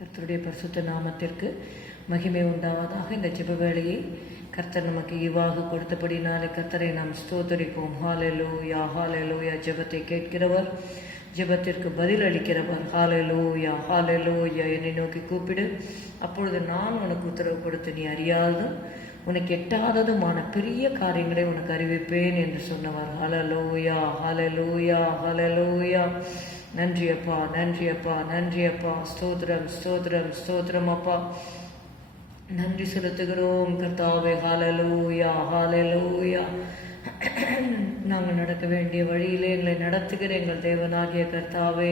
கர்த்தருடைய பரிசுத்த நாமத்திற்கு மகிமை உண்டாவதாக. இந்த ஜெப வேளையை கர்த்தர் நமக்கு ஈவாக கொடுத்தபடினாலே கர்த்தரை நாம் ஸ்தோத்தரிப்போம். ஹalleluya ஹalleluya. ஜெபத்தை கேட்கிறவர், ஜெபத்திற்கு பதில் அளிக்கிறவர். ஹalleluya ஹalleluya. என்னை நோக்கி கூப்பிடு, அப்பொழுது நான் உனக்கு உத்தரவு கொடுத்து நீ அறியாததும் உனக்கு எட்டாததுமான பெரிய காரியங்களை உனக்கு அறிவிப்பேன் என்று சொன்னவர். ஹalleluya ஹalleluya ஹalleluya. நன்றி அப்பா, நன்றி அப்பா, நன்றி அப்பா. ஸ்தோத்திரம் ஸ்தோத்திரம் ஸ்தோத்திரம் அப்பா. நன்றி செலுத்துகிறோம் கர்த்தாவே. ஹalleluya ஹalleluya. நாங்கள் நடக்க வேண்டிய வழியிலே எங்களை நடத்துகிற எங்கள் தேவனாகிய கர்த்தாவே,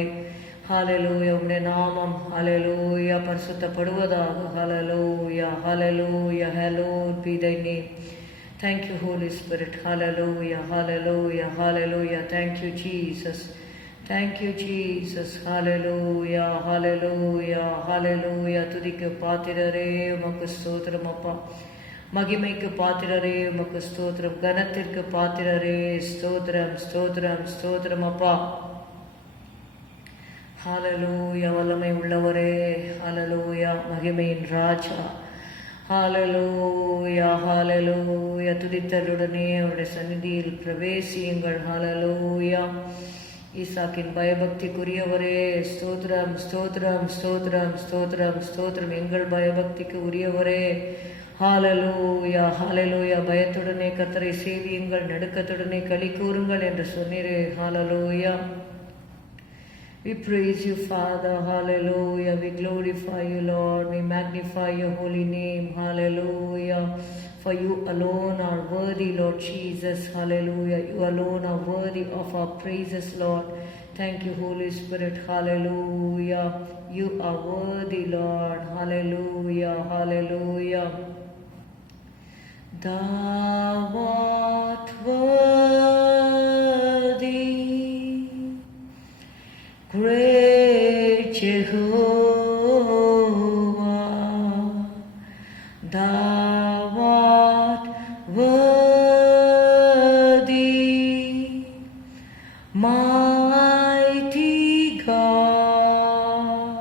ஹalleluya. உம்முடைய நாமம் ஹalleluya பரிசுத்தப்படுவதாக. ஹalleluya ஹalleluya. Hallowed be thy name. Thank you Holy Spirit. Hallelujah hallelujah hallelujah. Thank you Jesus. Thank you Jesus. Hallelujah hallelujah hallelujah. துதிக்கு பாத்திரரே உமக்கு ஸ்தோத்திரம் அப்பா. மகிமைக்கு பாத்திரரே உமக்கு ஸ்தோத்திரம். கனத்திற்கு பாத்திரரே ஸ்தோத்திரம் ஸ்தோத்திரம் ஸ்தோத்திரம் அப்பா. ஹalleluya. வல்லமை உள்ளவரே. ஹalleluya. மகிமையின் ராஜா. ஹalleluya ஹalleluya. துதித்தலுடனே அவருடைய சந்நிதியில் பிரவேசியுங்கள். ஹalleluya. ஈசாக்கின் பயபக்திக்குரியவரே ஸ்தோத்திரம் ஸ்தோத்திரம் ஸ்தோத்திரம் ஸ்தோத்திரம் ஸ்தோத்திரம். எங்கள் பயபக்திக்கு உரியவரே. ஹalleluya ஹalleluya. பயத்துடனே கர்த்தரை சேவியுங்கள், நடுக்கத்துடனே களி கூறுங்கள் என்று சொன்னீரே. ஹalleluya. We praise you, Father. Hallelujah. We glorify you, Lord. We magnify your holy name. Hallelujah. For you alone are worthy, Lord Jesus. Hallelujah. You alone are worthy of our praises, Lord. Thank you, Holy Spirit. Hallelujah. You are worthy, Lord. Hallelujah. Hallelujah. Thou art worthy, great Jehovah. Thou art worthy, mighty God.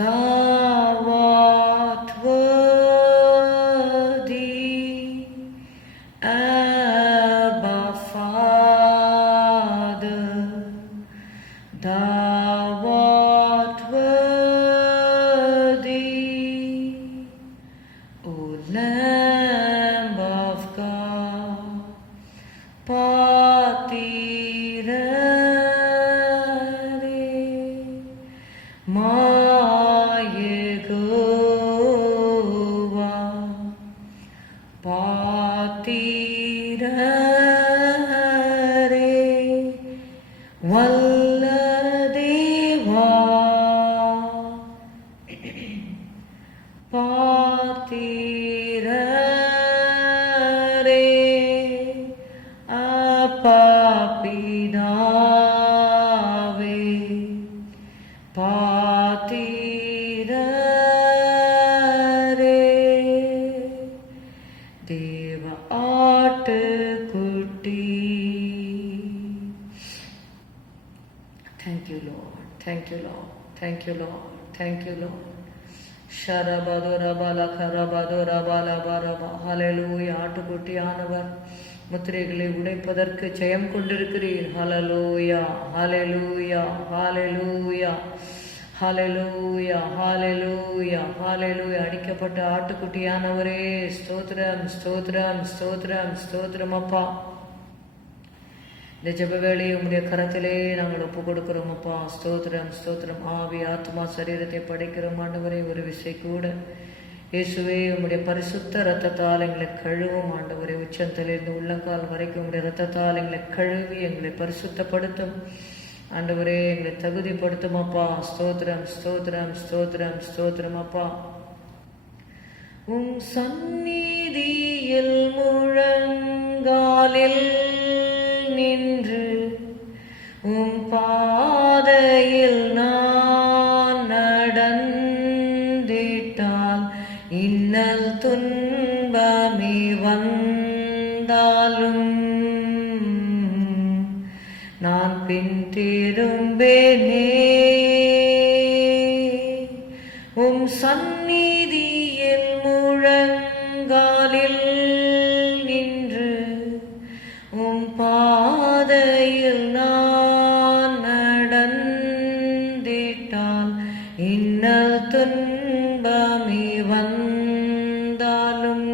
Thou art worthy, Abba Father. Thou art worthy, O Lamb of God. Patirare Mayegova. Patirare Valladeva. Patirare Apapidave. Patirare Deva Aattukutti. Thank you, Lord. Thank you, Lord. Thank you, Lord. Thank you, Lord. ஷரபதுரபல கரபதுரபலபரப. ஹalleluya. ஆட்டுக்குட்டியானவர் முத்திரைகளை உடைப்பதற்கு ஜெயம் கொண்டிருக்கிறீர். ஹalleluya ஹalleluya ஹalleluya ஹalleluya ஹalleluya ஹalleluya. அடிக்கப்பட்ட ஆட்டுக்குட்டியானவரே ஸ்தோத்திரம் ஸ்தோத்திரம் ஸ்தோத்திரம் ஸ்தோத்திரம் அப்பா. இந்த ஜெப வேளையை உம்முடைய கரத்திலே நாங்கள் ஒப்பு கொடுக்கிறோம் அப்பா. ஸ்தோத்திரம் ஸ்தோத்திரம். ஆவி ஆத்மா சரீரத்தை படைக்கிறோம் ஆண்டவரே. ஒரு விசை கூட இயேசுவே உம்முடைய பரிசுத்த இரத்தத்தால் எங்களை கழுவும் ஆண்டவரே. உச்சந்தலிருந்து உள்ளங்கால் வரைக்கும் உம்முடைய இரத்தத்தால் எங்களை கழுவி எங்களை பரிசுத்தப்படுத்தும் ஆண்டவரே. எங்களை தகுதிப்படுத்தும் அப்பா. ஸ்தோத்திரம் ஸ்தோத்திரம் ஸ்தோத்திரம் ஸ்தோத்திரம் அப்பா. உம் சந்நிதியில் முழங்காலில் நின்று உம் பாதையில் நான் நடந்திட்டால் இன்னல் துன்பமே வந்தாலும் நான் பின் திரும்பேனே. உம் சந்நிதியில் முழங்காலில் நின்று உம் பாதையில் நான் நடந்திட்டால் இன்னல் துன்பமே வந்தாலும்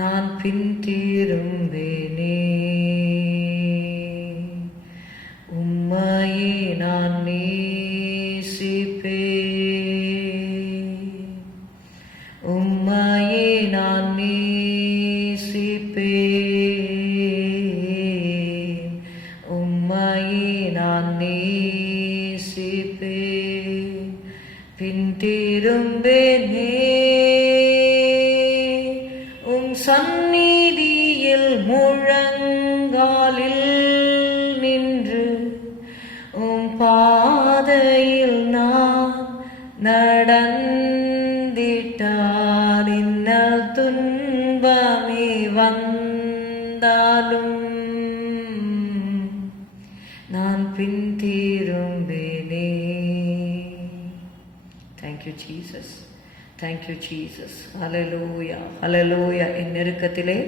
நான் பின் திரும்பேனே. உம்மையே நான் நேசிப்பேன், உம்மையே நான் நேசிப்பேன், உம்மையே நான் நேசிப்பேன், பின் திரும்பேனே. உம் சந்நிதியில் முழங்காலில் நின்று உம் பாதையில் நான் நடந்திட்டால் இன்னல் துன்பமே வந்தாலும் நான் பின் திரும்பேனே. Thank you Jesus, thank you Jesus. Hallelujah, hallelujah. என் நெருக்கத்திலே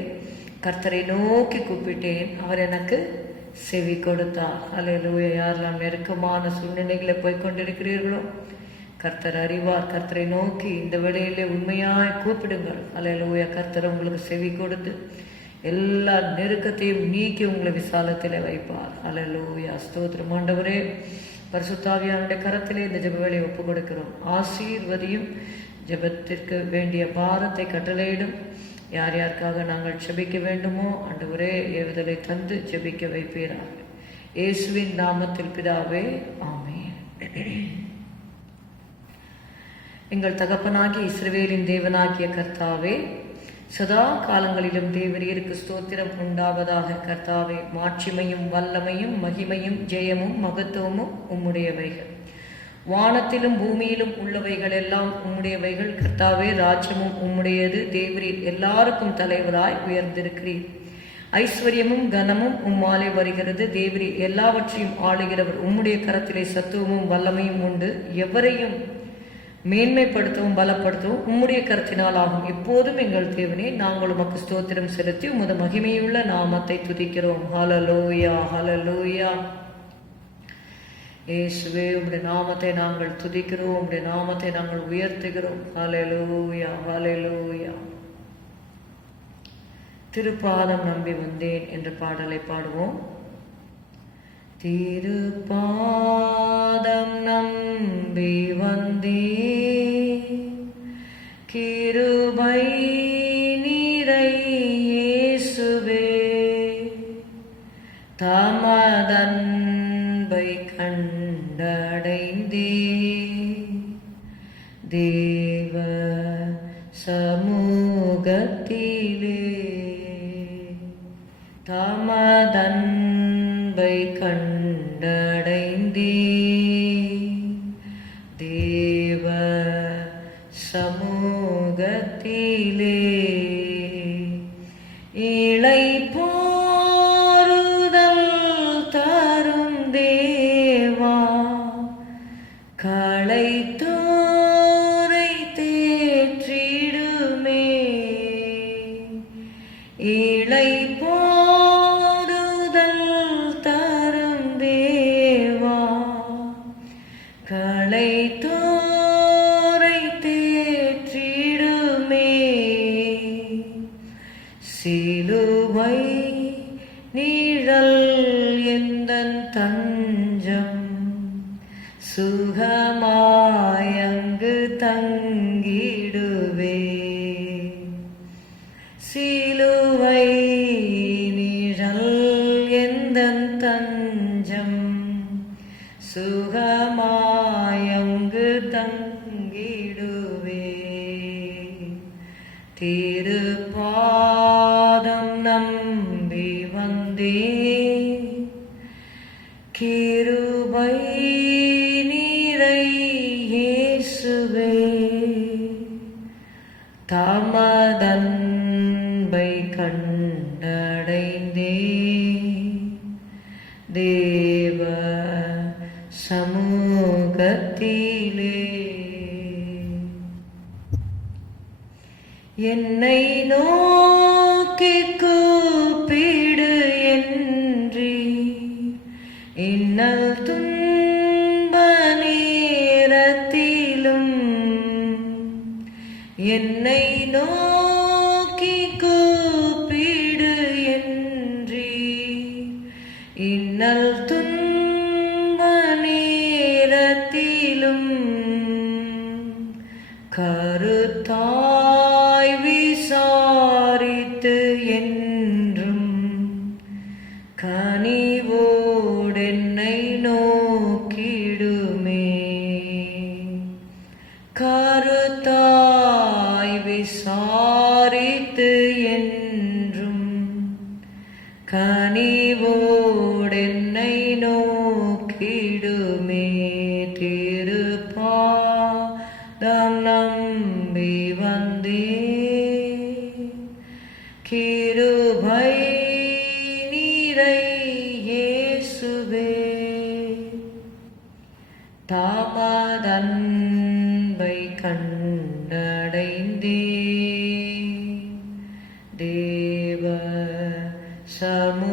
கர்த்தரை நோக்கி கூப்பிட்டேன், அவர் எனக்கு செவி கொடுத்தார். ஹல்லேலூயா. யாரெல்லாம் நெருக்கமான சூழ்நிலைகளை போய்கொண்டிருக்கிறீர்களோ கர்த்தர் அறிவார். கர்த்தரை நோக்கி இந்த வேளையிலே உண்மையாய் கூப்பிடுங்கள். ஹல்லேலூயா. கர்த்தர் உங்களுக்கு செவி கொடுத்து எல்லா நெருக்கத்தையும் நீக்கி உங்களை விசாலத்திலே வைப்பார். ஹல்லேலூயா. ஸ்தோத்திரம். ஆண்டவரே, பரிசுத்தாவியானுடைய கரத்திலே இந்த ஜெப வேளையை ஒப்பு கொடுக்கிறோம். ஆசீர்வதியும். ஜெபத்திற்கு வேண்டிய பாரத்தை கட்டளையிடும். யார் யாருக்காக நாங்கள் ஜெபிக்க வேண்டுமோ ஆண்டவரே ஏவுதலை தந்து ஜெபிக்க வைப்பீராக. இயேசுவின் நாமத்தில் பிதாவே, ஆமென். எங்கள் தகப்பனாகிய இஸ்ரவேலின் தேவனாகிய கர்த்தாவே, சதா காலங்களிலும் தேவரீருக்கு ஸ்தோத்திரம் உண்டாவதாக. கர்த்தாவே, மாட்சிமையும் வல்லமையும் மகிமையும் ஜெயமும் மகத்துவமும் உம்முடையவைகள். வானத்திலும் பூமியிலும் உள்ளவைகள் எல்லாம் உம்முடையவைகள். கர்த்தாவே, ராஜ்யமும் உம்முடையது. தேவரீர் எல்லாருக்கும் தலைவராய் உயர்ந்திருக்கிறீர். ஐஸ்வர்யமும் கனமும் உம்மாலே வருகிறது. தேவரீர் எல்லாவற்றையும் ஆளுகிறவர். உம்முடைய கரத்திலே சத்துவமும் வல்லமையும் உண்டு. எவரையும் மேன்மைப்படுத்தவும் பலப்படுத்தவும் உம்முடைய கருத்தினால் ஆகும். எப்போதும் எங்கள் தேவனே, நாங்கள் உமக்கு ஸ்தோத்திரம் செலுத்தி உமது மகிமையுள்ள நாமத்தை துதிக்கிறோம். ஹல்லேலூயா, ஹல்லேலூயா. இயேசுவே, உம்முடைய நாமத்தை நாங்கள் துதிக்கிறோம், உம்முடைய நாமத்தை நாங்கள் உயர்த்துகிறோம். ஹல்லேலூயா, ஹல்லேலூயா. திருப்பாதம் நம்பி வந்தேன் என்ற பாடலை பாடுவோம். திருப்பாதம் நம்பி வந்தேன், கிருபை நிறை இயேசுவே, தமதன்பை கண்டடைந்தேன், தேவ சமூகத்திலே தமதன்பை கண்டடைந்தேன், தேவ சமூகத்திலே இளைப்பாறுதல் தரும் தேவா, களைத்தோரை தேற்றிடுமே, இளைப்பாறுதல் தரும் தேவா, களைத்தோரை தேற்றிடுமே, சிலுவை நிழல் எந்தன் தஞ்சம், சுகமாயங்கு தங்கிடுவே, சிலுவை நிழல் எந்தன் தஞ்சம், சுகமாயங்கு தங்கிடுவே, திருப்பாதம் நம்பி வந்தேன், கிருபை நிறை இயேசுவே, தமதன்பை கண்டடைந்தேன், தேவ சமூக என்னை நோக்கி கூப்பிடு என்றி இன்னல் துன்ப நேரத்திலும் என்னை நோக்கி கூப்பிடு என்றி இன்னல் துன்ப நேரத்திலும் கருத்தாய் விசாரித்து என்றும் கனிவோடென்னை நோக்கிடுமே. கருத்தாய் விசாரித்து என்றும் கனிவோடென்னை நோக்கிடுமே. திருப்பாதம் நம்பி வந்தே கிருபை நீரை இயேசுவே. தாமதன்பை கண்டடைந்தே தேவ சமூகத்திலே.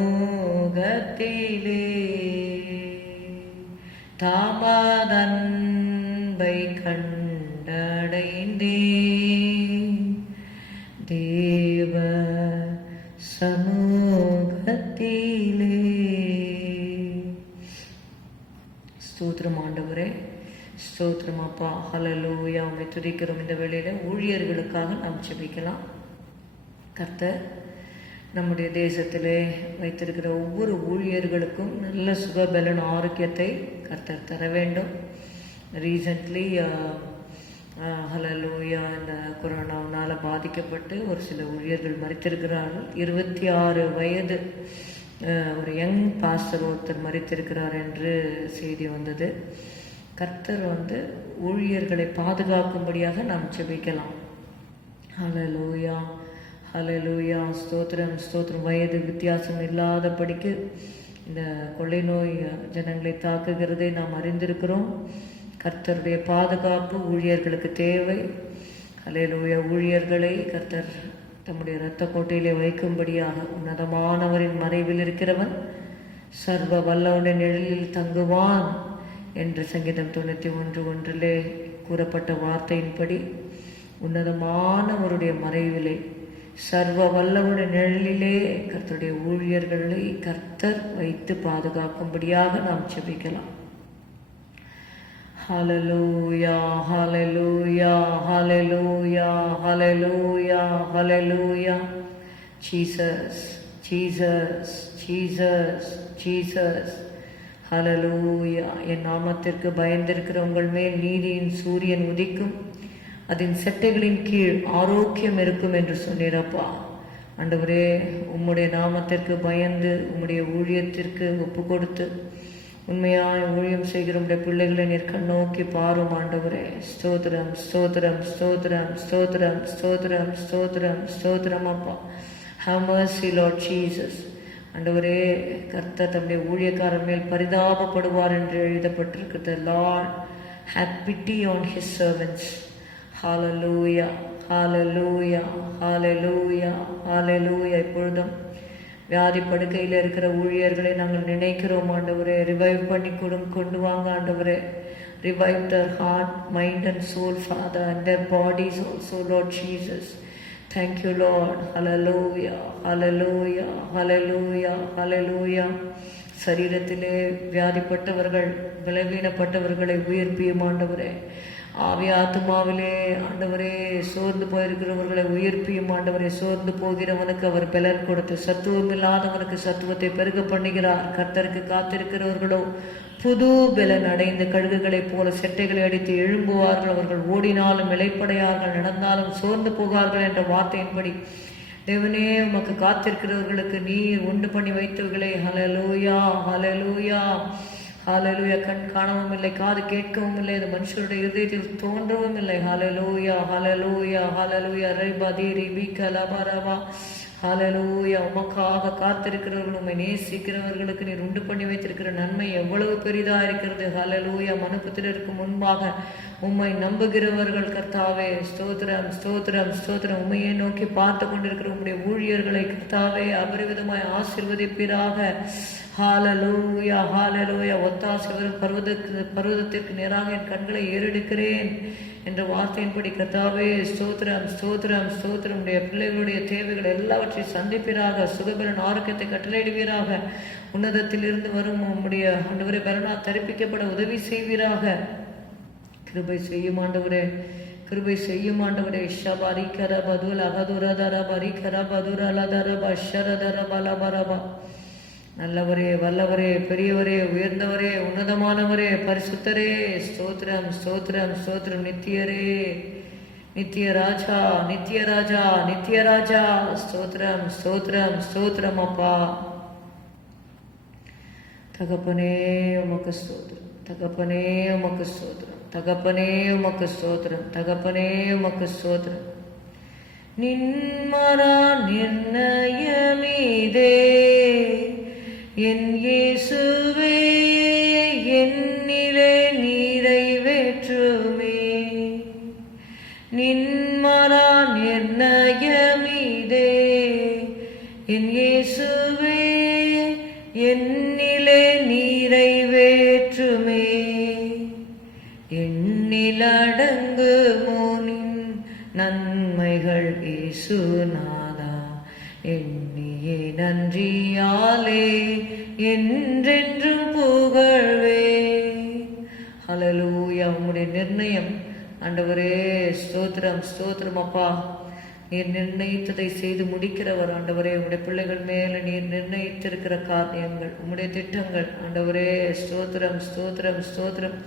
தாமதன்பை கண்டடைந்தே தேவ சமூகத்திலே. ஸ்தோத்திரம் ஆண்டவரே, ஸ்தோத்திரம் அப்பா. ஹல்லேலூயா. உம்மை துதிக்கிறோம். இந்த வேளையில ஊழியர்களுக்காக நாம் ஜெபிக்கலாம். கர்த்தர் நம்முடைய தேசத்திலே வைத்திருக்கிற ஒவ்வொரு ஊழியர்களுக்கும் நல்ல சுகபலன் ஆரோக்கியத்தை கர்த்தர் தர வேண்டும். ரீசன்ட்லி ஹல்லேலூயா, இந்த கொரோனாவினால் பாதிக்கப்பட்டு ஒரு சில ஊழியர்கள் மரித்திருக்கிறார்கள். 26 வயது ஒரு யங் பாஸ்டர் ஒருத்தர் மரித்திருக்கிறார் என்று செய்தி வந்தது. கர்த்தர் ஊழியர்களை பாதுகாக்கும்படியாக நாம் ஜெபிக்கலாம். ஹல்லேலூயா, ஹல்லேலூயா. ஸ்தோத்திரம், ஸ்தோத்திரம். வயது வித்தியாசம் இல்லாதபடிக்கு இந்த கொள்ளை நோய் ஜனங்களை தாக்குகிறதை நாம் அறிந்திருக்கிறோம். கர்த்தருடைய பாதுகாப்பு ஊழியர்களுக்கு தேவை. ஹல்லேலூயா. ஊழியர்களை கர்த்தர் தம்முடைய இரத்த கோட்டையிலே வைக்கும்படியாக உன்னதமானவரின் மறைவில் இருக்கிறவன் சர்வ வல்லவனுடைய நிழலில் தங்குவான் என்று சங்கீதம் 91:1 கூறப்பட்ட வார்த்தையின்படி உன்னதமானவருடைய மறைவிலே சர்வ வல்லவனுடைய நிழலிலே கர்த்தருடைய ஊழியர்களை கர்த்தர் வைத்து பாதுகாக்கும்படியாக நாம் ஜெபிக்கலாம். Hallelujah, hallelujah, hallelujah, hallelujah, hallelujah. Jesus, Jesus, Jesus, Jesus. Hallelujah. என் நாமத்திற்கு பயந்திருக்கிற உங்கள் மேல் நீதியின் சூரியன் உதிக்கும், அதன் செட்டைகளின் கீழ் ஆரோக்கியம் இருக்கும் என்று சொன்னீரப்பா. ஆண்டவரே, உம்முடைய நாமத்திற்கு பயந்து உம்முடைய ஊழியத்திற்கு ஒப்பு கொடுத்து உண்மையாய் ஊழியம் செய்கிற உடைய பிள்ளைகளை நீர் கண்ணோக்கி பாரும் ஆண்டவரே. ஸ்தோத்திரம், ஸ்தோத்திரம், ஸ்தோத்திரம், ஸ்தோத்திரம், ஸ்தோத்திரம், ஸ்தோத்திரம், ஸ்தோத்திரம் அப்பா. Have mercy Lord Jesus. ஆண்டவரே, கர்த்தர் தம்முடைய ஊழியக்காரர் மேல் பரிதாபப்படுவார் என்று எழுதப்பட்டிருக்கிறது. Lord, have pity on his servants. Hallelujah, hallelujah, hallelujah, hallelujah. இப்பொழுதும் வியாதி படுக்கையில் இருக்கிற ஊழியர்களை நாங்கள் நினைக்கிறோம் ஆண்டவரே. ரிவைவ் பண்ணி கொண்டு வாங்க ஆண்டவரே. Revive their heart, mind and soul, Father, and their bodies also, Lord Jesus. Thank you, Lord. Hallelujah, hallelujah, hallelujah, hallelujah. சரீரத்திலே வியாதிப்பட்டவர்கள், பலவீனப்பட்டவர்களை உயிர்ப்பியும் ஆண்டவரே. ஆவி ஆத்மாவிலே ஆண்டவரே சோர்ந்து போயிருக்கிறவர்களை உயிர்ப்பியும் ஆண்டவரே. சோர்ந்து போகிறவனுக்கு அவர் பலன் கொடுத்து சத்துவம் இல்லாதவனுக்கு சத்துவத்தை பெருக பண்ணுகிறார். கர்த்தருக்கு காத்திருக்கிறவர்களோ புது பலன் அடைந்து கழுகுகளைப் போல செட்டைகளை அடித்து எழும்புவார்கள். அவர்கள் ஓடினாலும் இளைப்படையார்கள், நடந்தாலும் சோர்ந்து போகார்கள் என்ற வார்த்தையின்படி தேவனே, உமக்கு காத்திருக்கிறவர்களுக்கு நீர் உண்டு பண்ணி வைத்தவர்களே. ஹல்லேலூயா, ஹல்லேலூயா, ஹல்லேலூயா. கண் காணவும் இல்லை, காது கேட்கவும் இல்லை, அது மனுஷருடைய இதயத்தில் தோன்றவும் இல்லை. ஹல்லேலூயா, ஹல்லேலூயா, ஹல்லேலூயா. ரைபா தீரி பீக்க லபரவா. ஹalleluya. உமக்காக காத்திருக்கிறவர்கள், உம்மை நேசிக்கிறவர்களுக்கு நீர் உண்டு பண்ணி வைத்திருக்கிற நன்மை எவ்வளவு பெரிதா இருக்கிறது. ஹalleluya. மனுபுத்திரருக்கு முன்பாக உம்மை நம்புகிறவர்கள் கர்த்தாவே, ஸ்தோத்திரம் ஸ்தோத்திரம் ஸ்தோத்திரம். உம்மையை நோக்கி பார்த்து கொண்டிருக்கிற உம்முடைய ஊழியர்களை கர்த்தாவே அபரிவிதமாய் ஆசீர்வதிப்பீராக. ஹalleluya ஹalleluya. ஒத்தாசை வரும் பர்வதத்திற்கு நேராக என் கண்களை ஏறெடுக்கிறேன் என்ற வார்த்தையின்படி கர்த்தாவே ஸ்தோத்திரம் ஸ்தோத்திரம் ஸ்தோத்திரம். உடைய பிள்ளைகளுடைய தேவைகள் எல்லாவற்றையும் சந்திப்பீராக. சுகபலன் ஆரோக்கியத்தை கட்டளையிடுவீராக. உன்னதத்திலிருந்து வரும் உம்முடைய ஆண்டவரே பலனா தரிப்பிக்கப்பட உதவி செய்வீராக. கிருபை செய்யும் ஆண்டவரே, கிருபை செய்யும் ஆண்டவரே. ஷபாரி கரபதுல் அகதுரதரபரி கரபதுரலதரப ஷரதரபலபரபா. நல்லவரே, வல்லவரே, பெரியவரே, உயர்ந்தவரே, உன்னதமானவரே, பரிசுத்தரே, ஸ்தோத்திரம் ஸ்தோத்திரம் ஸ்தோத்திரம். நித்தியரே, நித்திய ராஜா, நித்திய ராஜா, நித்திய ராஜா, ஸ்தோத்திரம் ஸ்தோத்திரம் ஸ்தோத்திரம். அப்பா தகப்பனே உமக்கு ஸ்தோத்திரம், தகப்பனே உமக்கு ஸ்தோத்திரம், தகப்பனே உமக்கு ஸ்தோத்திரம், தகப்பனே உமக்கு ஸ்தோத்திரம். நின்மரா நிர்ணயமீதே என் இயேசுவே, என்னிலே நிறைவேற்றுமே. நின்மரா நிர்ணயமீதே என் இயேசுவே, என்னிலே நிறைவேற்றுமே. எண்ணிலடங்கு மோனின் நன்மைகள் இயேசுநாதா, எண்ணியே நன்றியாலே என்றென்றும் புகழ்வே. ஹல்லேலூயா. உம்முடைய நிர்ணயம் ஆண்டவரே ஸ்தோத்திரம் ஸ்தோத்திரம். அப்பா நீர் நிர்ணயித்ததை செய்து முடிக்கிறவர் ஆண்டவரே. உம்முடைய பிள்ளைகள் மேல நீர் நிர்ணயித்திருக்கிற காரியங்கள், உம்முடைய திட்டங்கள் ஆண்டவரே ஸ்தோத்திரம் ஸ்தோத்திரம் ஸ்தோத்திரம்.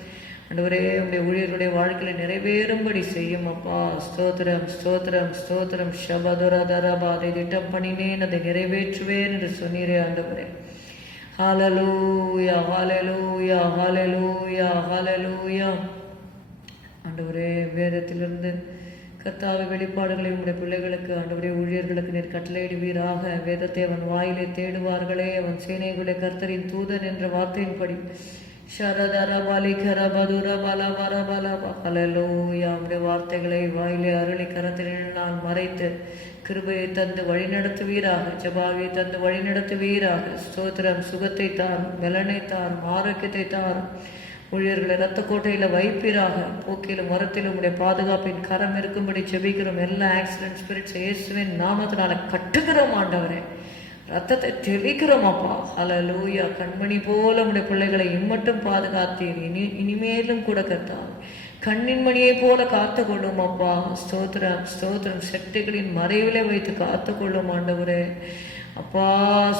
ஆண்டவரே உம்முடைய ஊழியர்களுடைய வாழ்க்கையில நிறைவேறும்படி செய்யும் அப்பா. ஸ்தோத்திரம் ஸ்தோத்திரம் ஸ்தோத்திரம். ஷபதுரதரபா. அதை திட்டம் பண்ணினேன், அதை நிறைவேற்றுவேன் என்று சொன்னீரே ஆண்டவரே. ஹல்லேலூயா ஹல்லேலூயா ஹல்லேலூயா ஹல்லேலூயா. ஆண்டவரே வேதத்திலிருந்து கர்த்தாவே வெளிப்பாடுகளை உம்முடைய பிள்ளைகளுக்கு ஆண்டவரே ஊழியர்களுக்கு நீர் கட்டளையிடுவீராக. வேதத்தை அவன் வாயிலே தேடுவார்களே, அவன் சேனைகளுடைய கர்த்தரின் தூதன் என்ற வார்த்தையின்படி உம்முடைய வார்த்தைகளை வாயிலே அருளி கரத்தினால் நான் மறைத்து கிருபையை தந்து வழி நடத்துவீராக. ஜபாவை தந்து வழி நடத்துவீராக. ஸ்தோத்திரம். சுகத்தை தாரும், பலனை தாரும், ஆரோக்கியத்தை தாரும். ஊழியர்களை இரத்த கோட்டையில வைப்பீராக. போக்கிலும் மரத்திலும் உடைய பாதுகாப்பின் கரம் இருக்கும்படி செபிக்கிறோம். எல்லா ஆக்சிடென்ட் ஸ்பிரிட்ஸ் இயேசுவின் நாமத்தினால கட்டுகிறோம் ஆண்டவரே. ரத்தத்தை தெளிக்கிறோம் அப்பா. ஹல்லேலூயா. கண்மணி போல உடைய பிள்ளைகளை இம்மட்டும் பாதுகாத்தீர். இனிமேலும் கூட கர்த்தாவே கண்ணின் மணியை போல காத்து கொள்ளும் அப்பா. ஸ்தோத்திரம் ஸ்தோத்திரம். சக்திகளின் மறைவிலே வைத்து காத்து கொள்ளும் ஆண்டவரே அப்பா.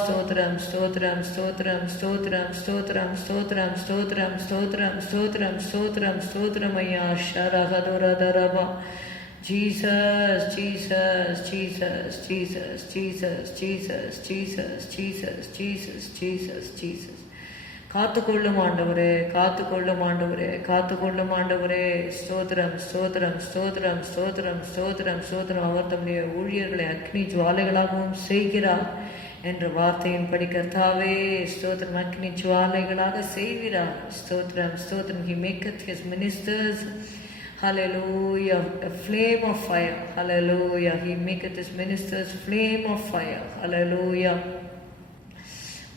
ஸ்தோத்திரம் ஸ்தோத்திரம் ஸ்தோத்திரம் ஸ்தோத்திரம் ஸ்தோத்திரம் ஸ்தோத்திரம் ஸ்தோத்திரம் ஸ்தோத்திரம் ஸ்தோத்திரம் ஸ்தோத்திரம் ஸ்தோத்திரம் ஐயா. ஷரஹதுரதரபா. Jesus, Jesus, Jesus, Jesus, Jesus, Jesus, Jesus, Jesus, Jesus, Jesus, Jesus. காத்துக்கொள்ளும் ஆண்டவரே, காத்துக்கொள்ளும் ஆண்டவரே, காத்துக்கொள்ளும் ஆண்டவரே. ஸ்தோத்திரம் ஸ்தோத்திரம் ஸ்தோத்திரம் ஸ்தோத்திரம் ஸ்தோத்திரம் ஸ்தோத்திரம். அவர் தம்முடைய ஊழியர்களை அக்னி ஜுவாலைகளாகவும் செய்கிறார் என்ற வார்த்தையின் படி கர்த்தாவே ஸ்தோத்திரம். அக்னி ஜுவாலைகளாக செய்கிறார். ஸ்தோத்திரம் ஸ்தோத்திரம். He maketh his ministers, hallelujah, a flame of fire. Hallelujah. He maketh his ministers flame of fire. Hallelujah.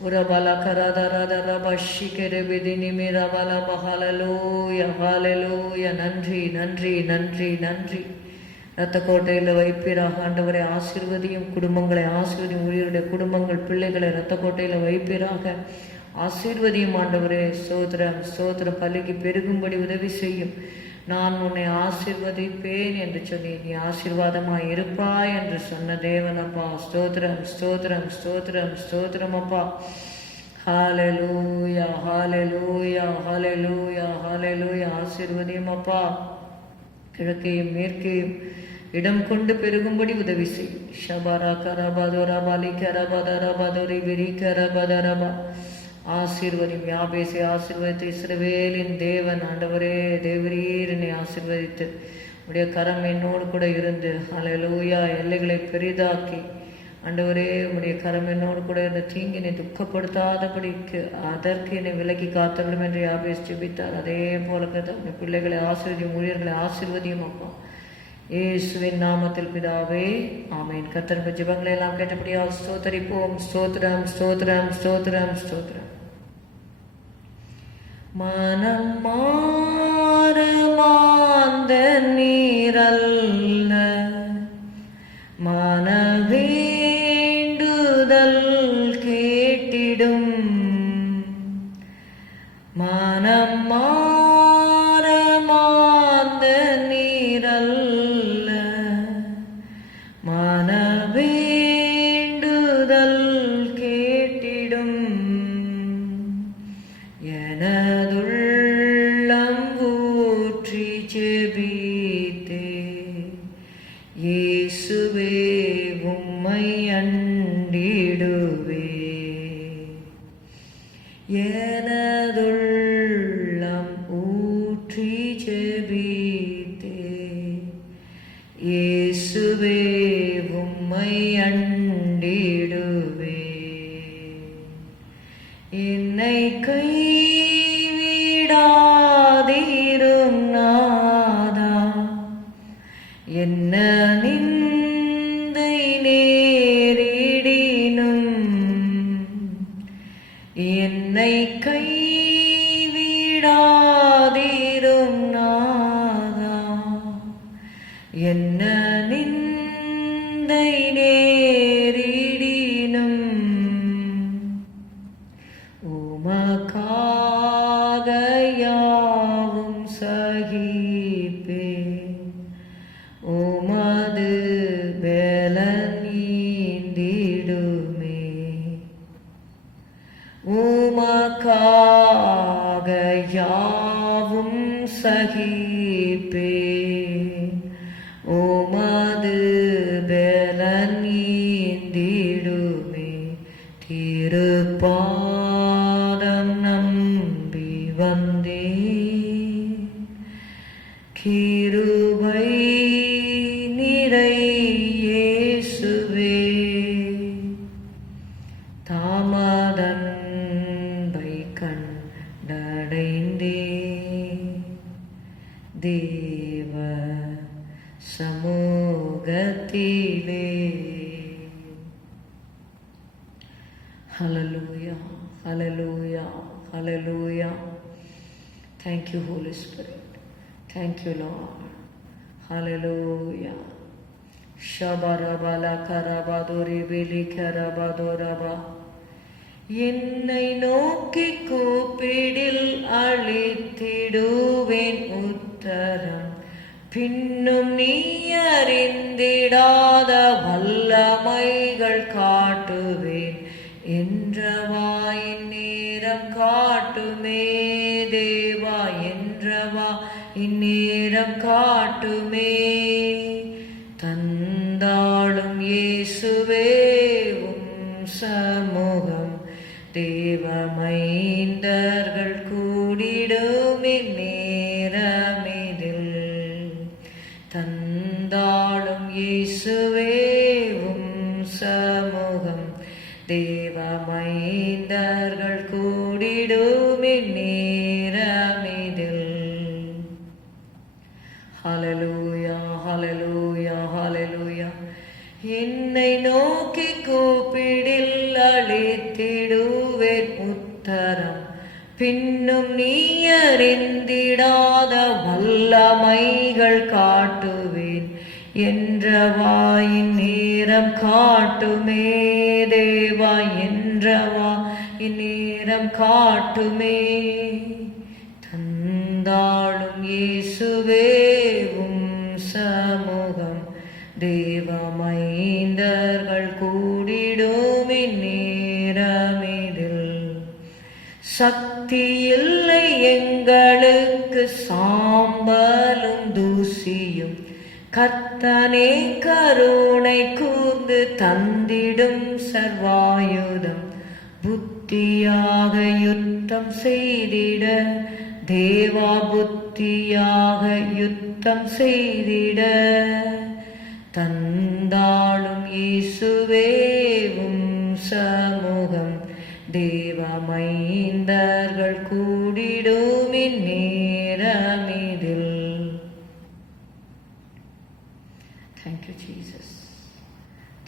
Urabala karadara rabashikere bidini mirabala. Hallelujah. Hallelujah. நன்றி நன்றி நன்றி நன்றி. இரத்த கோட்டையில் வைப்பீராக ஆண்டவரை. ஆசீர்வதியும் குடும்பங்களை ஆசீர்வதியும். ஊழியருடைய குடும்பங்கள் பிள்ளைகளை இரத்த கோட்டையில் வைப்பீராக. ஆசீர்வதியும் ஆண்டவரே. ஸ்தோத்திரம் ஸ்தோத்திரம். பலிக்கு பெருகும்படி உதவி செய்யும். நான் உன்னை ஆசீர்வதிப்பேன் என்று சொல்லி நீ ஆசீர்வாதமாய் இருப்பாய் என்று சொன்ன தேவன் அப்பா. ஸ்தோத்திரம் ஸ்தோத்திரம் ஸ்தோத்திரம் ஸ்தோத்திரம் அப்பா. ஹல்லேலூயா ஹல்லேலூயா ஹல்லேலூயா ஹல்லேலூயா. ஆசீர்வதியும் அப்பா. கிழக்கையும் மேற்கையும் இடம் கொண்டு பெருகும்படி உதவி செய்யும். ஷபரா கரபதோரா பலி கரபதரா பதோரி விரி கரபதரபா. ஆசீர்வதியும். யாபேசை ஆசீர்வதித்து இஸ்ரவேலின் தேவன் ஆண்டவரே தேவரீர் என்னை ஆசீர்வதித்து உடைய கரம் என்னோடு கூட இருந்து ஹல்லேலூயா எல்லைகளை பெரிதாக்கி ஆண்டவரே உம்முடைய கரம் என்னோடு கூட இந்த தீங்கினை துக்கப்படுத்தாதபடிக்கு அதற்கு என்னை விலக்கி காத்தருளும் என்று யாபேஸ் ஜெபித்தார். அதே போல கர்த்தாவே பிள்ளைகளை ஆசீர்வதியும், ஊழியர்களை ஆசீர்வதியும் அப்பா, இயேசுவின் நாமத்தில் பிதாவே, ஆமென். கர்த்தர் ஜெபங்களை எல்லாம் கேட்டபடியால் ஸ்தோத்தரிப்போம். ஸ்தோத்திரம், ஸ்தோத்திரம், ஸ்தோத்திரம், ஸ்தோத்திரம். மனம் மாற மாந்த நீரல்ல, மனவேண்டுதல் கேட்டிடும். மனம் மாற மாந்த நீரல்ல, மனவேண்டுதல் கேட்டிடும். எனதுள்ளம் ஊற்றி ஜெபித்தே, இயேசுவே உம்மை அண்டிடுவே. எனதுள்ளம் ஊற்றி ஜெபித்தே, இயேசுவே உம்மை அண்டிடுவே. என்னை கைவிடாதீரும் நாதா, என்ன நிந்தை நேரிடினும். என்னை கைவிடாதீரும் நாதா, என்ன நிந்தை நேரிடினும். உமக்காக யாவும் சகிப்பேன், உமது பலன் நீந்திடுமே. உமக்காக யாவும் சகிப்பேன், உமது பலன் நீந்திடுமே. திருப்பாதம் நம்பி வந்தேன், கிருபை நிறை இயேசுவே. தாமதன்பை கண்டடைந்தேன், தேவ சமூகத்திலே. Hallelujah, hallelujah, hallelujah. Thank you, Holy Spirit. Thank you, Lord. Hallelujah. Shabarabala karabadori bili karabadoraba. என்னை நோக்கி கூப்பிடில் அளித்திடுவேன் உத்தரம், பின்னும் நீ அறிந்திடாத வல்லமைகள் காட்டுவேன் என்றவாயின் நேரம் காட்டுமே. தேவா என்றவா இந்நேரம் காட்டுமே. தந்தாளும் இயேசுவே உம் சமூகம், தேவமைந்தர்கள் கூடிடும் இந்நேரமிதில். தந்தாளும் இயேசுவே உம் சமூகம், தேவமைந்தர்கள் கூடிடும் இந்நேரமிதில். Hallelujah, hallelujah, hallelujah. என்னை நோக்கி கூப்பிடில் அளித்திடுவேன் உத்தரம், பின்னும் நீ அறிந்திடாத வல்லமைகள் காட்டுவேன் என்றவாயின் நேரம் காட்டுமே. தேவா என்றவா இந்நேரம் காட்டுமே. தந்தாளும் இயேசுவே உம் சமூகம், தேவமைந்தர்கள் கூடிடும் இந்நேரமிதில். சக்தி இல்லை எங்களுக்கு சாம்பலும் தூசியும், கர்த்தனே கருணை கூர்ந்து தந்திடும் சர்வாயுதம். புத்தியாக யுத்தம் செய்திட, தேவா புத்தியாக யுத்தம் செய்திட. தந்தாளும் இயேசுவே மைந்தர்கள் கூடிடும் இந்நேரமிதில். Thank you Jesus,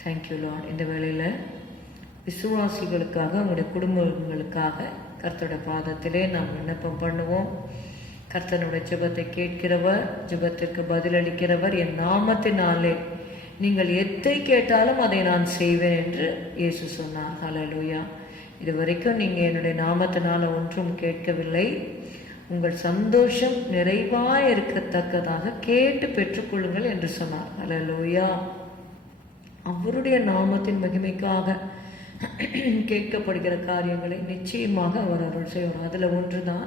thank you Lord. இந்த வேளையில் விசுவாசிகளுக்காக, உங்களுடைய குடும்பங்களுக்காக கர்த்தருடைய பாதத்திலே நாம் விண்ணப்பம் பண்ணுவோம். கர்த்தனுடைய ஜெபத்தை கேட்கிறவர், ஜெபத்திற்கு பதிலளிக்கிறவர். என் நாமத்தினாலே நீங்கள் எதை கேட்டாலும் அதை நான் செய்வேன் என்று இயேசு சொன்னார். ஹல்லேலூயா. இதுவரைக்கும் நீங்கள் என்னுடைய நாமத்தினால ஒன்றும் கேட்கவில்லை. உங்கள் சந்தோஷம் நிறைவாய் இருக்கத்தக்கதாக கேட்டு பெற்றுக்கொள்ளுங்கள் என்று சொன்னார். ஹல்லேலூயா. அவருடைய நாமத்தின் மகிமைக்காக கேட்கப்படுகிற காரியங்களை நிச்சயமாக அவர் அருள் செய்வார். அதில் ஒன்றுதான்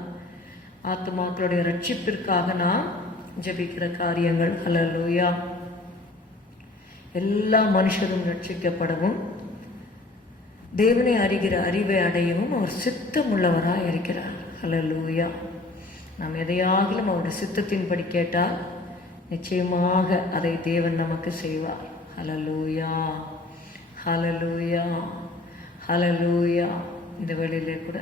ஆத்துமாக்களுடைய ரட்சிப்பிற்காக நான் ஜெபிக்கிற காரியங்கள். ஹல்லேலூயா. எல்லா மனுஷரும் ரட்சிக்கப்படவும் தேவனை அறிகிற அறிவை அடையவும் அவர் சித்தமுள்ளவராக இருக்கிறார். ஹல்லேலூயா. நாம் எதையாகிலும் அவருடைய சித்தத்தின்படி கேட்டால் நிச்சயமாக அதை தேவன் நமக்கு செய்வார். ஹல்லேலூயா, ஹல்லேலூயா, ஹல்லேலூயா. இந்த வேளையிலே கூட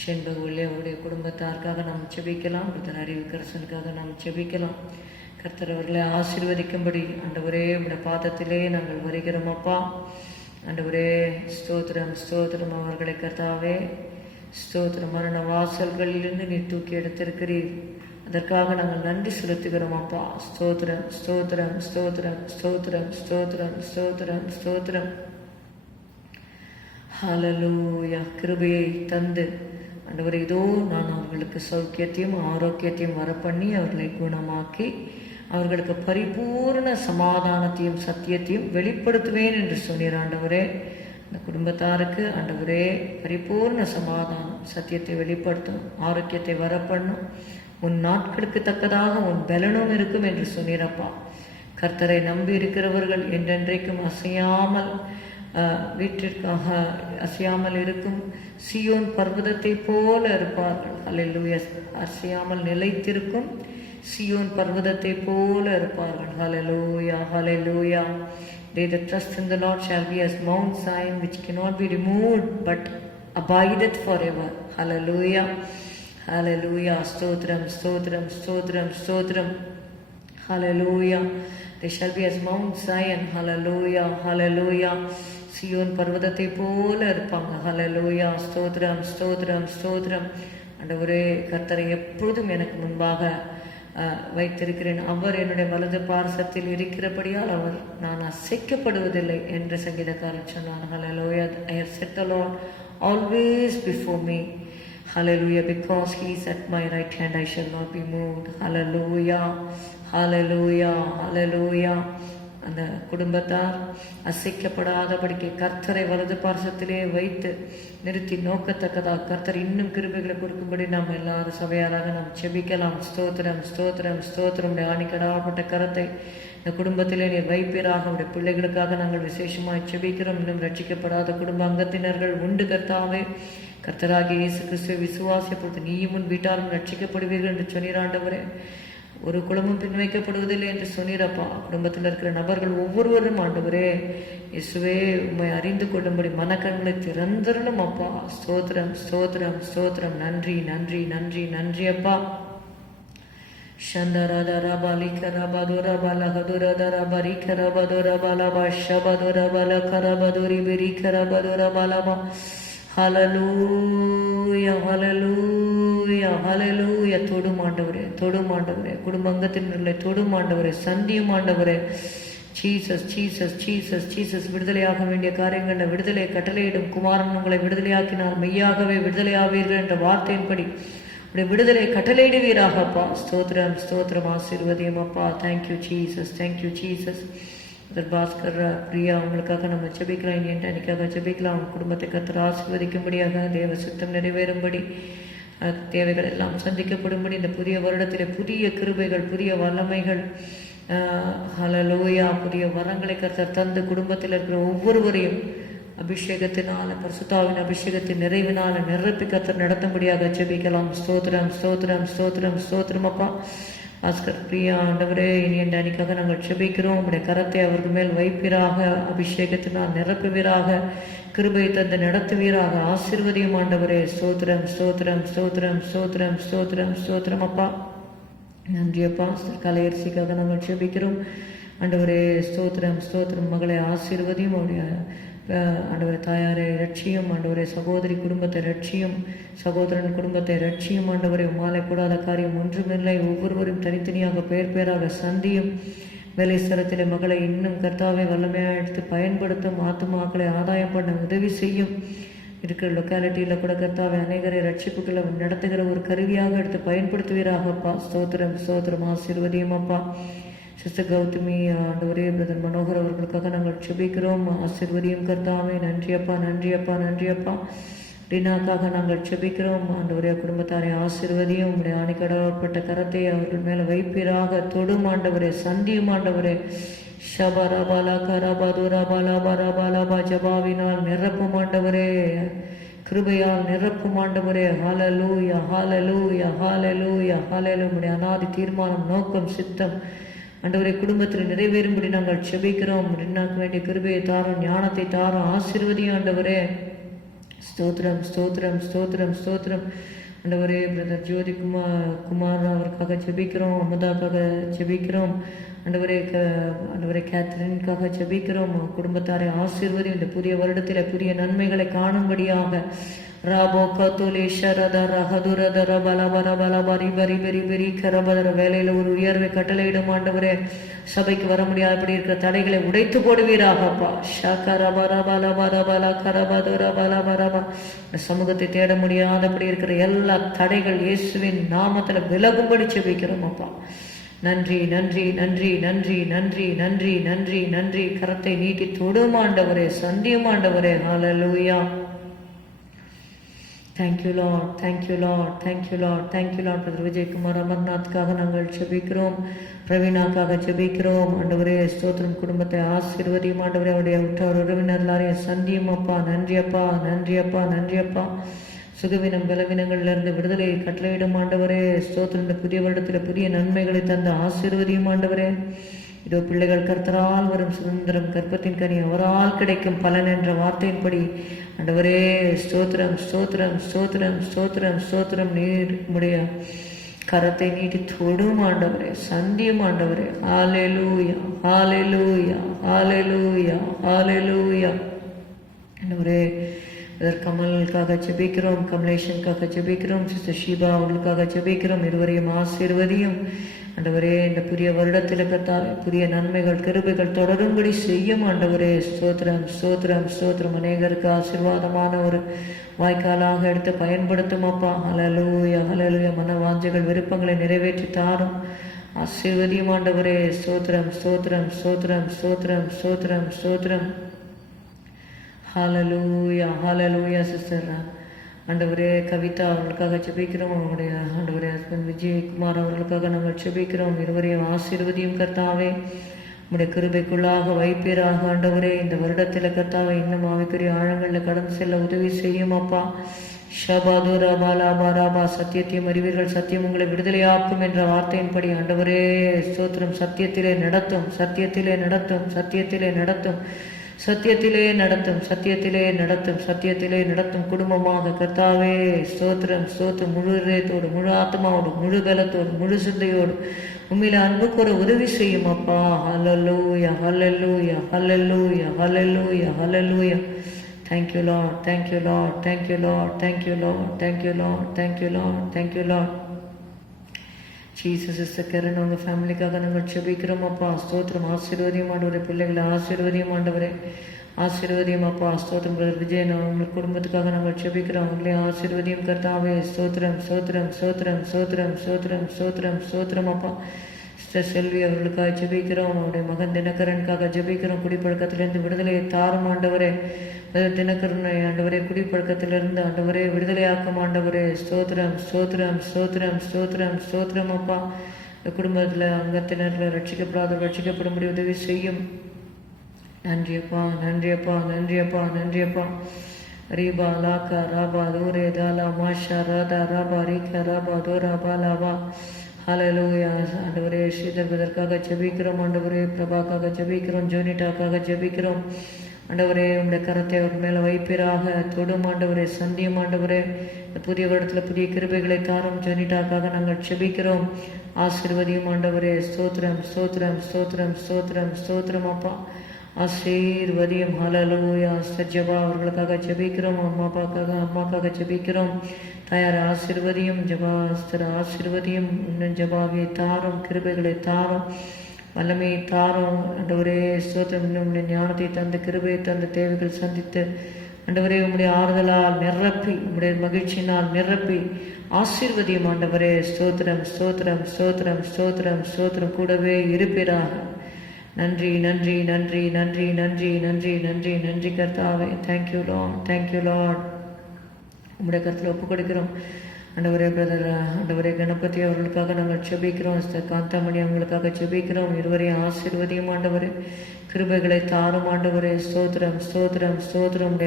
செண்பகுவிலே அவருடைய குடும்பத்தாருக்காக நாம் செபிக்கலாம். பிரதர் அறிவிக்கரசனுக்காக நாம் செபிக்கலாம். கர்த்தர் அவர்களை ஆசீர்வதிக்கும்படி ஆண்டவரே உடைய பாதத்திலே நாங்கள் வருகிறோம் அப்பா. ஆண்டவரே ஸ்தோத்திரம், ஸ்தோத்திரம். அவர்களை கர்த்தாவே ஸ்தோத்திரம். மரண வாசல்களிலிருந்து நீ தூக்கி எடுத்திருக்கிறீர். அதற்காக நாங்கள் நன்றி செலுத்துகிறோம் அப்பா. ஸ்தோத்திரம், ஸ்தோத்திரம், ஸ்தோத்திரம், ஸ்தோத்திரம், ஸ்தோத்திரம், ஸ்தோத்திரம், ஸ்தோத்திரம். ஹல்லேலூயா. கிருபையை தந்து ஆண்டவரே, இதோ நான் அவர்களுக்கு சௌக்கியத்தையும் ஆரோக்கியத்தையும் வரப்பண்ணி அவர்களை குணமாக்கி அவர்களுக்கு பரிபூர்ண சமாதானத்தையும் சத்தியத்தையும் வெளிப்படுத்துவேன் என்று சொன்னீர். ஆண்டவரே, இந்த குடும்பத்தாருக்கு ஆண்டவரே பரிபூர்ண சமாதானம் சத்தியத்தை வெளிப்படுத்தும், ஆரோக்கியத்தை வரப்பண்ணும். உன் நாட்களுக்கு தக்கதாக உன் பலனும் இருக்கும் என்று சொன்னீரப்பா. கர்த்தரை நம்பி இருக்கிறவர்கள் என்றென்றைக்கும் அசையாமல் வீட்டிற்காக அசையாமல் இருக்கும் சியோன் பர்வதத்தை போல இருப்பார்கள். ஹல்லேலூயா. அசையாமல் நிலைத்திருக்கும் சியோன் பர்வதத்தை போல இருப்பார்கள். ஹல்லேலூயா, ஹல்லேலூயா. They that trust in the Lord shall be as Mount Zion, which cannot be removed but abideth forever. Hallelujah, hallelujah. Stotram, stotram, stotram, stotram. Hallelujah. They shall be as Mount Zion. Hallelujah, hallelujah. Zion பர்வதத்தை போல இருப்பாங்க. ஹல்லேலூயா. ஸ்தோத்திரம், ஸ்தோத்திரம், ஸ்தோத்திரம். ஆண்டவரே, கர்த்தரை எப்பொழுதும் எனக்கு முன்பாக வைத்திருக்கிறேன். அவர் என்னுடைய வலது பார்சத்தில் இருக்கிறபடியால் அவர் நான் அசைக்கப்படுவதில்லை என்று சங்கீதக்காரன் சொன்னார். ஹல்லேலூயா. I have set the Lord always before me. Hallelujah. Because he is at my right hand, I shall not be moved. Hallelujah, hallelujah, hallelujah. அந்த குடும்பத்தார் அசைக்கப்படாதபடிக்கு கர்த்தரை வலது பார்சத்திலே வைத்து நிறுத்தி நோக்கத்தக்கதாக கர்த்தர் இன்னும் கிருபைகளை கொடுக்கும்படி நாம் எல்லாரும் சபையாராக நாம் செபிக்கலாம். ஸ்தோத்திரம், ஸ்தோத்திரம், ஸ்தோத்திரம். ஆணிக்கடாப்பட்ட கரத்தை இந்த குடும்பத்திலே நீ வைப்பீராக. உடைய பிள்ளைகளுக்காக நாங்கள் விசேஷமாய் செபிக்கிறோம். இன்னும் ரட்சிக்கப்படாத குடும்ப அங்கத்தினர்கள் உண்டு கர்த்தாவே. கர்த்தராகிய இயேசு கிறிஸ்துவை விசுவாசியப்படுத்த நீயும் உன் வீட்டாரும் ரட்சிக்கப்படுவீர்கள் என்று சொன்னீராண்டவரே. ஒரு குடும்பம் பின்வைக்கப்படுவதில்லை என்று சொன்னீரப்பா. குடும்பத்தில் இருக்கிற நபர்கள் ஒவ்வொருவரும் ஆண்டவரே இயேசுவே உம்மை அறிந்து கொள்ளும்படி மனக்கண்களை திறந்தருளும் அப்பா. ஸ்தோத்திரம், ஸ்தோத்திரம், ஸ்தோத்திரம். நன்றி, நன்றி, நன்றி, நன்றி அப்பா. ஹல்லேலூயா, ஹல்லேலூயா, ஹல்லேலூயா. தொடும் ஆண்டவரே, தொடும் ஆண்டவரே. குடும்பங்கத்தினர்களை தொடும் ஆண்டவரே, சந்தியும் ஆண்டவரே. Jesus, Jesus, Jesus, Jesus. விடுதலையாக வேண்டிய காரியங்களில் விடுதலை கட்டளையிடும். குமாரன் உங்களை விடுதலையாக்கினால் மெய்யாகவே விடுதலையாவீர்கள் என்ற வார்த்தையின்படி உடைய விடுதலை கட்டளையிடுவீராகப்பா. ஸ்தோத்திரம், ஸ்தோத்திரம். ஆசீர்வதியும் அப்பா. Thank you Jesus, thank you Jesus. Bhaskar, Priya, அவங்களுக்காக நம்ம ஜெபிக்கலாம். இனி அன்னைக்காக ஜெபிக்கலாம். அவங்க குடும்பத்தை கர்த்தர் ஆசீர்வதிக்கும்படியாக, தேவ சித்தம் நிறைவேறும்படி, தேவைகள் எல்லாம் சந்திக்கப்படும்படி இந்த புதிய வருடத்தில் புதிய கிருபைகள், புதிய வல்லமைகள், ஹல்லேலூயா, புதிய வரங்களை கர்த்தர் தந்து குடும்பத்தில் இருக்கிற ஒவ்வொருவரையும் அபிஷேகத்தினால, பரிசுத்தாவின் அபிஷேகத்தின் நிறைவினால நிரப்பி கர்த்தர் நடத்தும்படியாக ஜெபிக்கலாம். ஸ்தோத்திரம், ஸ்தோத்திரம், ஸ்தோத்திரம், ஸ்தோத்திரம் அப்பா. ஆஸ்கர் பிரியா ஆண்டவரே இனி அன்னைக்காக நாங்கள் செபிக்கிறோம். உடைய கரத்தை அவர்கள் மேல் வைப்பீராக, அபிஷேகத்தினால் நிரப்புவீராக, கிருபை தந்து நடத்துவீராக, ஆசீர்வதியும் ஆண்டவரே. ஸ்தோத்திரம் ஸ்தோத்திரம் ஸ்தோத்திரம் ஸ்தோத்திரம் ஸ்தோத்திரம் ஸ்தோத்திரம் அப்பா. நன்றி அப்பா. கலையரசிக்காக நாங்கள் செபிக்கிறோம் ஆண்டவரே. ஸ்தோத்திரம் ஸ்தோத்திரம். மகளை ஆசீர்வதியும், அவருடைய ஆண்டவரை தாயாரை ரட்சியும் ஆண்டவரை, சகோதரி குடும்பத்தை ரட்சியும், சகோதரன் குடும்பத்தை ரட்சியும் ஆண்டவரை. மாலை கூடாத காரியம் ஒன்றுமில்லை. ஒவ்வொருவரும் தனித்தனியாக பேர் பேராக சந்தியும். வேலை ஸ்தலத்திலே மகளை இன்னும் கர்த்தாவை வல்லமையாக எடுத்து பயன்படுத்தும், ஆத்துமாக்களை ஆதாயம் பண்ண உதவி செய்யும். இருக்கிற லொக்காலிட்டியில் கூட கர்த்தாவை அநேகரை ரட்சிப்புகளை நடத்துகிற ஒரு கருவியாக எடுத்து பயன்படுத்துவீராகப்பா. ஸ்தோத்திரம் ஸ்தோத்திரம். ஆசீர்வதியும் அப்பா. சிஸ்டர் கௌதமி ஆண்டவரே, பிரதர் மனோகர் அவர்களுக்காக நாங்கள் செபிக்கிறோம். ஆசீர்வதியும் கர்த்தாவே. நன்றி அப்பா, நன்றி அப்பா, நன்றி அப்பா. ரீனாக்காக நாங்கள் செபிக்கிறோம் ஆண்டவரே. குடும்பத்தாரை ஆசீர்வதியும். உடைய ஆணிக்கடப்பட்ட கரத்தை அவர்கள் மேலே வைப்பீராக. தொடும் ஆண்டவரே, சந்தியும் ஆண்டவரே. ஷபரபாலா கரபாதுரா பாலா பரபாலா ஜபாவினால் நிரப்பும் ஆண்டவரே, கிருபையால் நிரப்பும் ஆண்டவரே. ஹalleluya ஹalleluya ஹalleluya ஹalleluya. உடைய அநாதி தீர்மானம், நோக்கம், சித்தம் ஆண்டவரே குடும்பத்தில் நிறைவேறும்படி நாங்கள் செபிக்கிறோம். ரின்னாக்கு வேண்டிய கிருபையை தாரும், ஞானத்தை தாரும், ஆசீர்வதியும் ஆண்டவரே. ஸ்தோத்திரம் ஸ்தோத்திரம் ஸ்தோத்திரம் ஸ்தோத்திரம் ஆண்டவரே. பிரதர் ஜோதி குமார் அவருக்காக ஜெபிக்கிறோம். அமுதாக்காக ஜெபிக்கிறோம் ஆண்டவரே. ஆண்டவரே கேத்ரினுக்காக ஜெபிக்கிறோம். குடும்பத்தாரை ஆசீர்வதி. இந்த புதிய வருடத்தில் புதிய நன்மைகளை காணும்படியாக ராபோ கத்தோலே ஷரதர ஹதுரதர பலபரபலபரி பரி பெரி பெரி கரபதர வேலையில் ஒரு உயர்வை கட்டளையிடும் ஆண்டவரே. சபைக்கு வர முடியாதபடி இருக்கிற தடைகளை உடைத்து போடுவீராகப்பா. ஷகரபரபலபரபல கரபதுரபலபரப. சமூகத்தை தேட முடியாதபடி இருக்கிற எல்லா தடைகள் இயேசுவின் நாமத்தில் விலகும்படி செபிக்கிறோம் அப்பா. நன்றி நன்றி நன்றி நன்றி நன்றி நன்றி நன்றி நன்றி. கரத்தை நீட்டி தொடும் ஆண்டவரே, சந்தியும் ஆண்டவரே. ஹalleluya. Thank you Lord, thank you Lord, thank you Lord, thank you Lord. Brother Vijayakumar அமர்நாத்காக நாங்கள் செபிக்கிறோம். பிரவீனாக்காக செபிக்கிறோம் ஆண்டவரே. ஸ்தோத்திரம். குடும்பத்தை ஆசீர்வதியும் ஆண்டவரே. அவருடைய உற்றார் உறவினர் எல்லாரையும் சந்தியும் அப்பா. நன்றி அப்பா, நன்றி அப்பா, நன்றி அப்பா. சுகவீனம் பலவீனங்களிலிருந்து விடுதலையை கட்டளையிடும் ஆண்டவரே. ஸ்தோத்திரம். இந்த புதிய வருடத்தில் புதிய நன்மைகளை தந்த ஆசீர்வதியும் ஆண்டவரே. இதோ பிள்ளைகள் கர்த்தரால் வரும் சுதந்திரம், கர்ப்பத்தின் கனி அவரால் கிடைக்கும் பலன் என்ற வார்த்தையின்படி ஆண்டவரே. ஸ்தோத்திரம் ஸ்தோத்திரம் ஸ்தோத்திரம் ஸ்தோத்திரம் ஸ்தோத்திரம். நீர் உடைய கரத்தை நீட்டி தொடும் ஆண்டவரே, சந்தியும் ஆண்டவரே. ஹalleluya ஹalleluya ஹalleluya ஹalleluya ஆண்டவரே. கமலுக்காக ஜெபிக்கிறோம், கமலேஷனுக்காக ஜெபிக்கிறோம், சிஸ்டர் ஷீபா அவர்களுக்காக ஜெபிக்கிறோம். இருவரையும் ஆசீர்வதியும் ஆண்டவரே. இந்த புதிய வருடத்தில் கர்த்தாவே புதிய நன்மைகள் கிருபைகள் தொடரும்படி செய்யும் ஆண்டவரே. ஸ்தோத்திரம் ஸ்தோத்திரம் ஸ்தோத்திரம். அநேகருக்கு ஆசீர்வாதமான ஒரு வாய்க்காலாக எடுத்து பயன்படுத்தும் அப்பா. ஹalleluya ஹalleluya. மன வாஞ்சைகள் விருப்பங்களை நிறைவேற்றி தாரும், ஆசீர்வதியும் ஆண்டவரே. ஸ்தோத்திரம் ஸ்தோத்திரம் ஸ்தோத்திரம் ஸ்தோத்திரம் ஸ்தோத்திரம் ஸ்தோத்திரம். ஹalleluya ஹalleluya. சிஸ்டர் ஆண்டவரே கவிதா அவர்களுக்காக ஜெபிக்கிறோம். அவருடைய ஆண்டவரே ஹஸ்பண்ட் விஜயகுமார் அவர்களுக்காக நாங்கள் ஜெபிக்கிறோம். இருவரையும் ஆசீர்வதியும் கர்த்தாவே. உடைய கிருபைக்குள்ளாக வைப்பீராக ஆண்டவரே. இந்த வருடத்தில் கர்த்தாவை இன்னும் ஆவிக்குரிய ஆழங்களில் கடந்து செல்ல உதவி செய்யும் அப்பா. ஷபாதுரா பாலா பாராபா. சத்தியத்தையும் அறிவீர்கள், சத்தியம் உங்களை விடுதலையாக்கும் என்ற வார்த்தையின்படி ஆண்டவரே. ஸ்தோத்திரம். சத்தியத்திலே நடத்தும், சத்தியத்திலே நடத்தும், சத்தியத்திலே நடத்தும், சத்தியத்திலே நடத்தும், சத்தியத்திலே நடத்தும், சத்தியத்திலே நடத்தும் குடும்பமாக கர்த்தாவே. ஸ்தோத்திரம் ஸ்தோத்திரம். முழு இதயத்தோடு, முழு ஆத்மாவோடு, முழு பலத்தோடு, முழு சிந்தையோடு உண்மையில அன்புக்கு ஒரு உதவி செய்யும் அப்பா. ஹalleluya ஹalleluya ஹalleluya ஹalleluya ஹalleluya. Thank you Lord, thank you Lord, thank you Lord, thank you Lord, thank you Lord, thank you Lord, thank you Lord. Jesus sister Karan அவங்க ஃபேமிலிக்காக நாங்கள் செபிக்கிறோம் அப்பா. ஸ்தோத்திரம். ஆசீர்வதியும் ஆண்டவரே. பிள்ளைகளை ஆசீர்வதியும் ஆண்டவரே. ஆசீர்வதியும் அப்பா. ஸ்தோத்திரம். பிரதர் விஜயன் அவங்க குடும்பத்துக்காக நாங்கள் செபிக்கிறோம். அவங்களே ஆசீர்வதியும் கர்த்தாவே. ஸ்தோத்திரம் ஸ்தோத்திரம் ஸ்தோத்திரம் ஸ்தோத்திரம் ஸ்தோத்திரம் ஸ்தோத்திரம் ஸ்தோத்திரம் அப்பா. சிஸ்டர் செல்வி அவர்களுக்காக ஜெபிக்கிறோம். அவருடைய மகன் தினகரனுக்காக ஜெபிக்கிறோம். குடிப்பழக்கத்திலிருந்து விடுதலையை தாரும் ஆண்டவரே. தினகரனை ஆண்டவரே குடிப்பழக்கத்திலிருந்து ஆண்டவரே விடுதலையாக்கும் ஆண்டவரே. ஸ்தோத்திரம் ஸ்தோத்திரம் ஸ்தோத்திரம் ஸ்தோத்திரம் ஸ்தோத்திரம் அப்பா. இந்த குடும்பத்தில் அங்கத்தினர்கள் ரட்சிக்கப்படும்படி உதவி செய்யும். நன்றியப்பா நன்றியப்பா நன்றியப்பா நன்றியப்பா. ரீபா லாக்கா ராபா தூரே தாலா மாஷா ராதா ராபா ரீகா ராபா தோரா பாலாவா. ஹalleluya. ஆண்டவரே ஸ்ரீதர்பதற்காக ஜெபிக்கிறோம். ஆண்டவரே பிரபாக்காக ஜெபிக்கிறோம். ஜோனிட்டாக்காக ஜெபிக்கிறோம். ஆண்டவரே உங்களுடைய கரத்தை அவர் மேலே வைப்பீராக. தொடும் ஆண்டவரே, சந்தியம் ஆண்டவரே. இந்த புதிய வருடத்தில் புதிய கிருபைகளை தாரும். ஜோனிட்டாக்காக நாங்கள் ஜெபிக்கிறோம். ஆசீர்வதியும் ஆண்டவரே. ஸ்தோத்திரம் ஸ்தோத்திரம் ஸ்தோத்திரம் ஸ்தோத்திரம் ஸ்தோத்திரம் அப்பா. ஆசீர்வதியும். ஹalleluya. சஜ்ஜபா அவர்களுக்காக ஜெபிக்கிறோம். அம்மாக்காக ஜெபிக்கிறோம். தாயார் ஆசீர்வதியும். ஜபாஸ்தர் ஆசீர்வதியும். இன்னும் ஜபாவை தாரும், கிருபைகளை தாரும், வல்லமையை தாரும். ஆண்டவரே ஸ்தோத்திரம். இன்னும் ஞானத்தை தந்து, கிருபையை தந்து, தேவைகள் சந்தித்து ஆண்டவரே உம்முடைய ஆறுதலால் நிரப்பி, உம்முடைய மகிழ்ச்சியினால் நிரப்பி ஆசீர்வதியும் ஆண்டவரே. ஸ்தோத்திரம் ஸ்தோத்திரம் ஸ்தோத்திரம் ஸ்தோத்திரம் ஸ்தோத்திரம். கூடவே இருப்பீராக. நன்றி நன்றி நன்றி நன்றி நன்றி நன்றி நன்றி நன்றி கர்த்தாவே. Thank you Lord, thank you Lord. உம்முடைய கருத்தில் ஒப்புக் கொடுக்கிறோம் ஆண்டவரே. பிரதர் ஆண்டவரே கணபதி அவர்களுக்காக நாங்கள் ஜெபிக்கிறோம். காந்தாமணி அவங்களுக்காக ஜெபிக்கிறோம். இருவரையும் ஆசீர்வதியும் ஆண்டவரே. கிருபைகளை தாரும் ஆண்டவரே. ஸ்தோத்திரம் ஸ்தோத்திரம் ஸ்தோத்திரம்.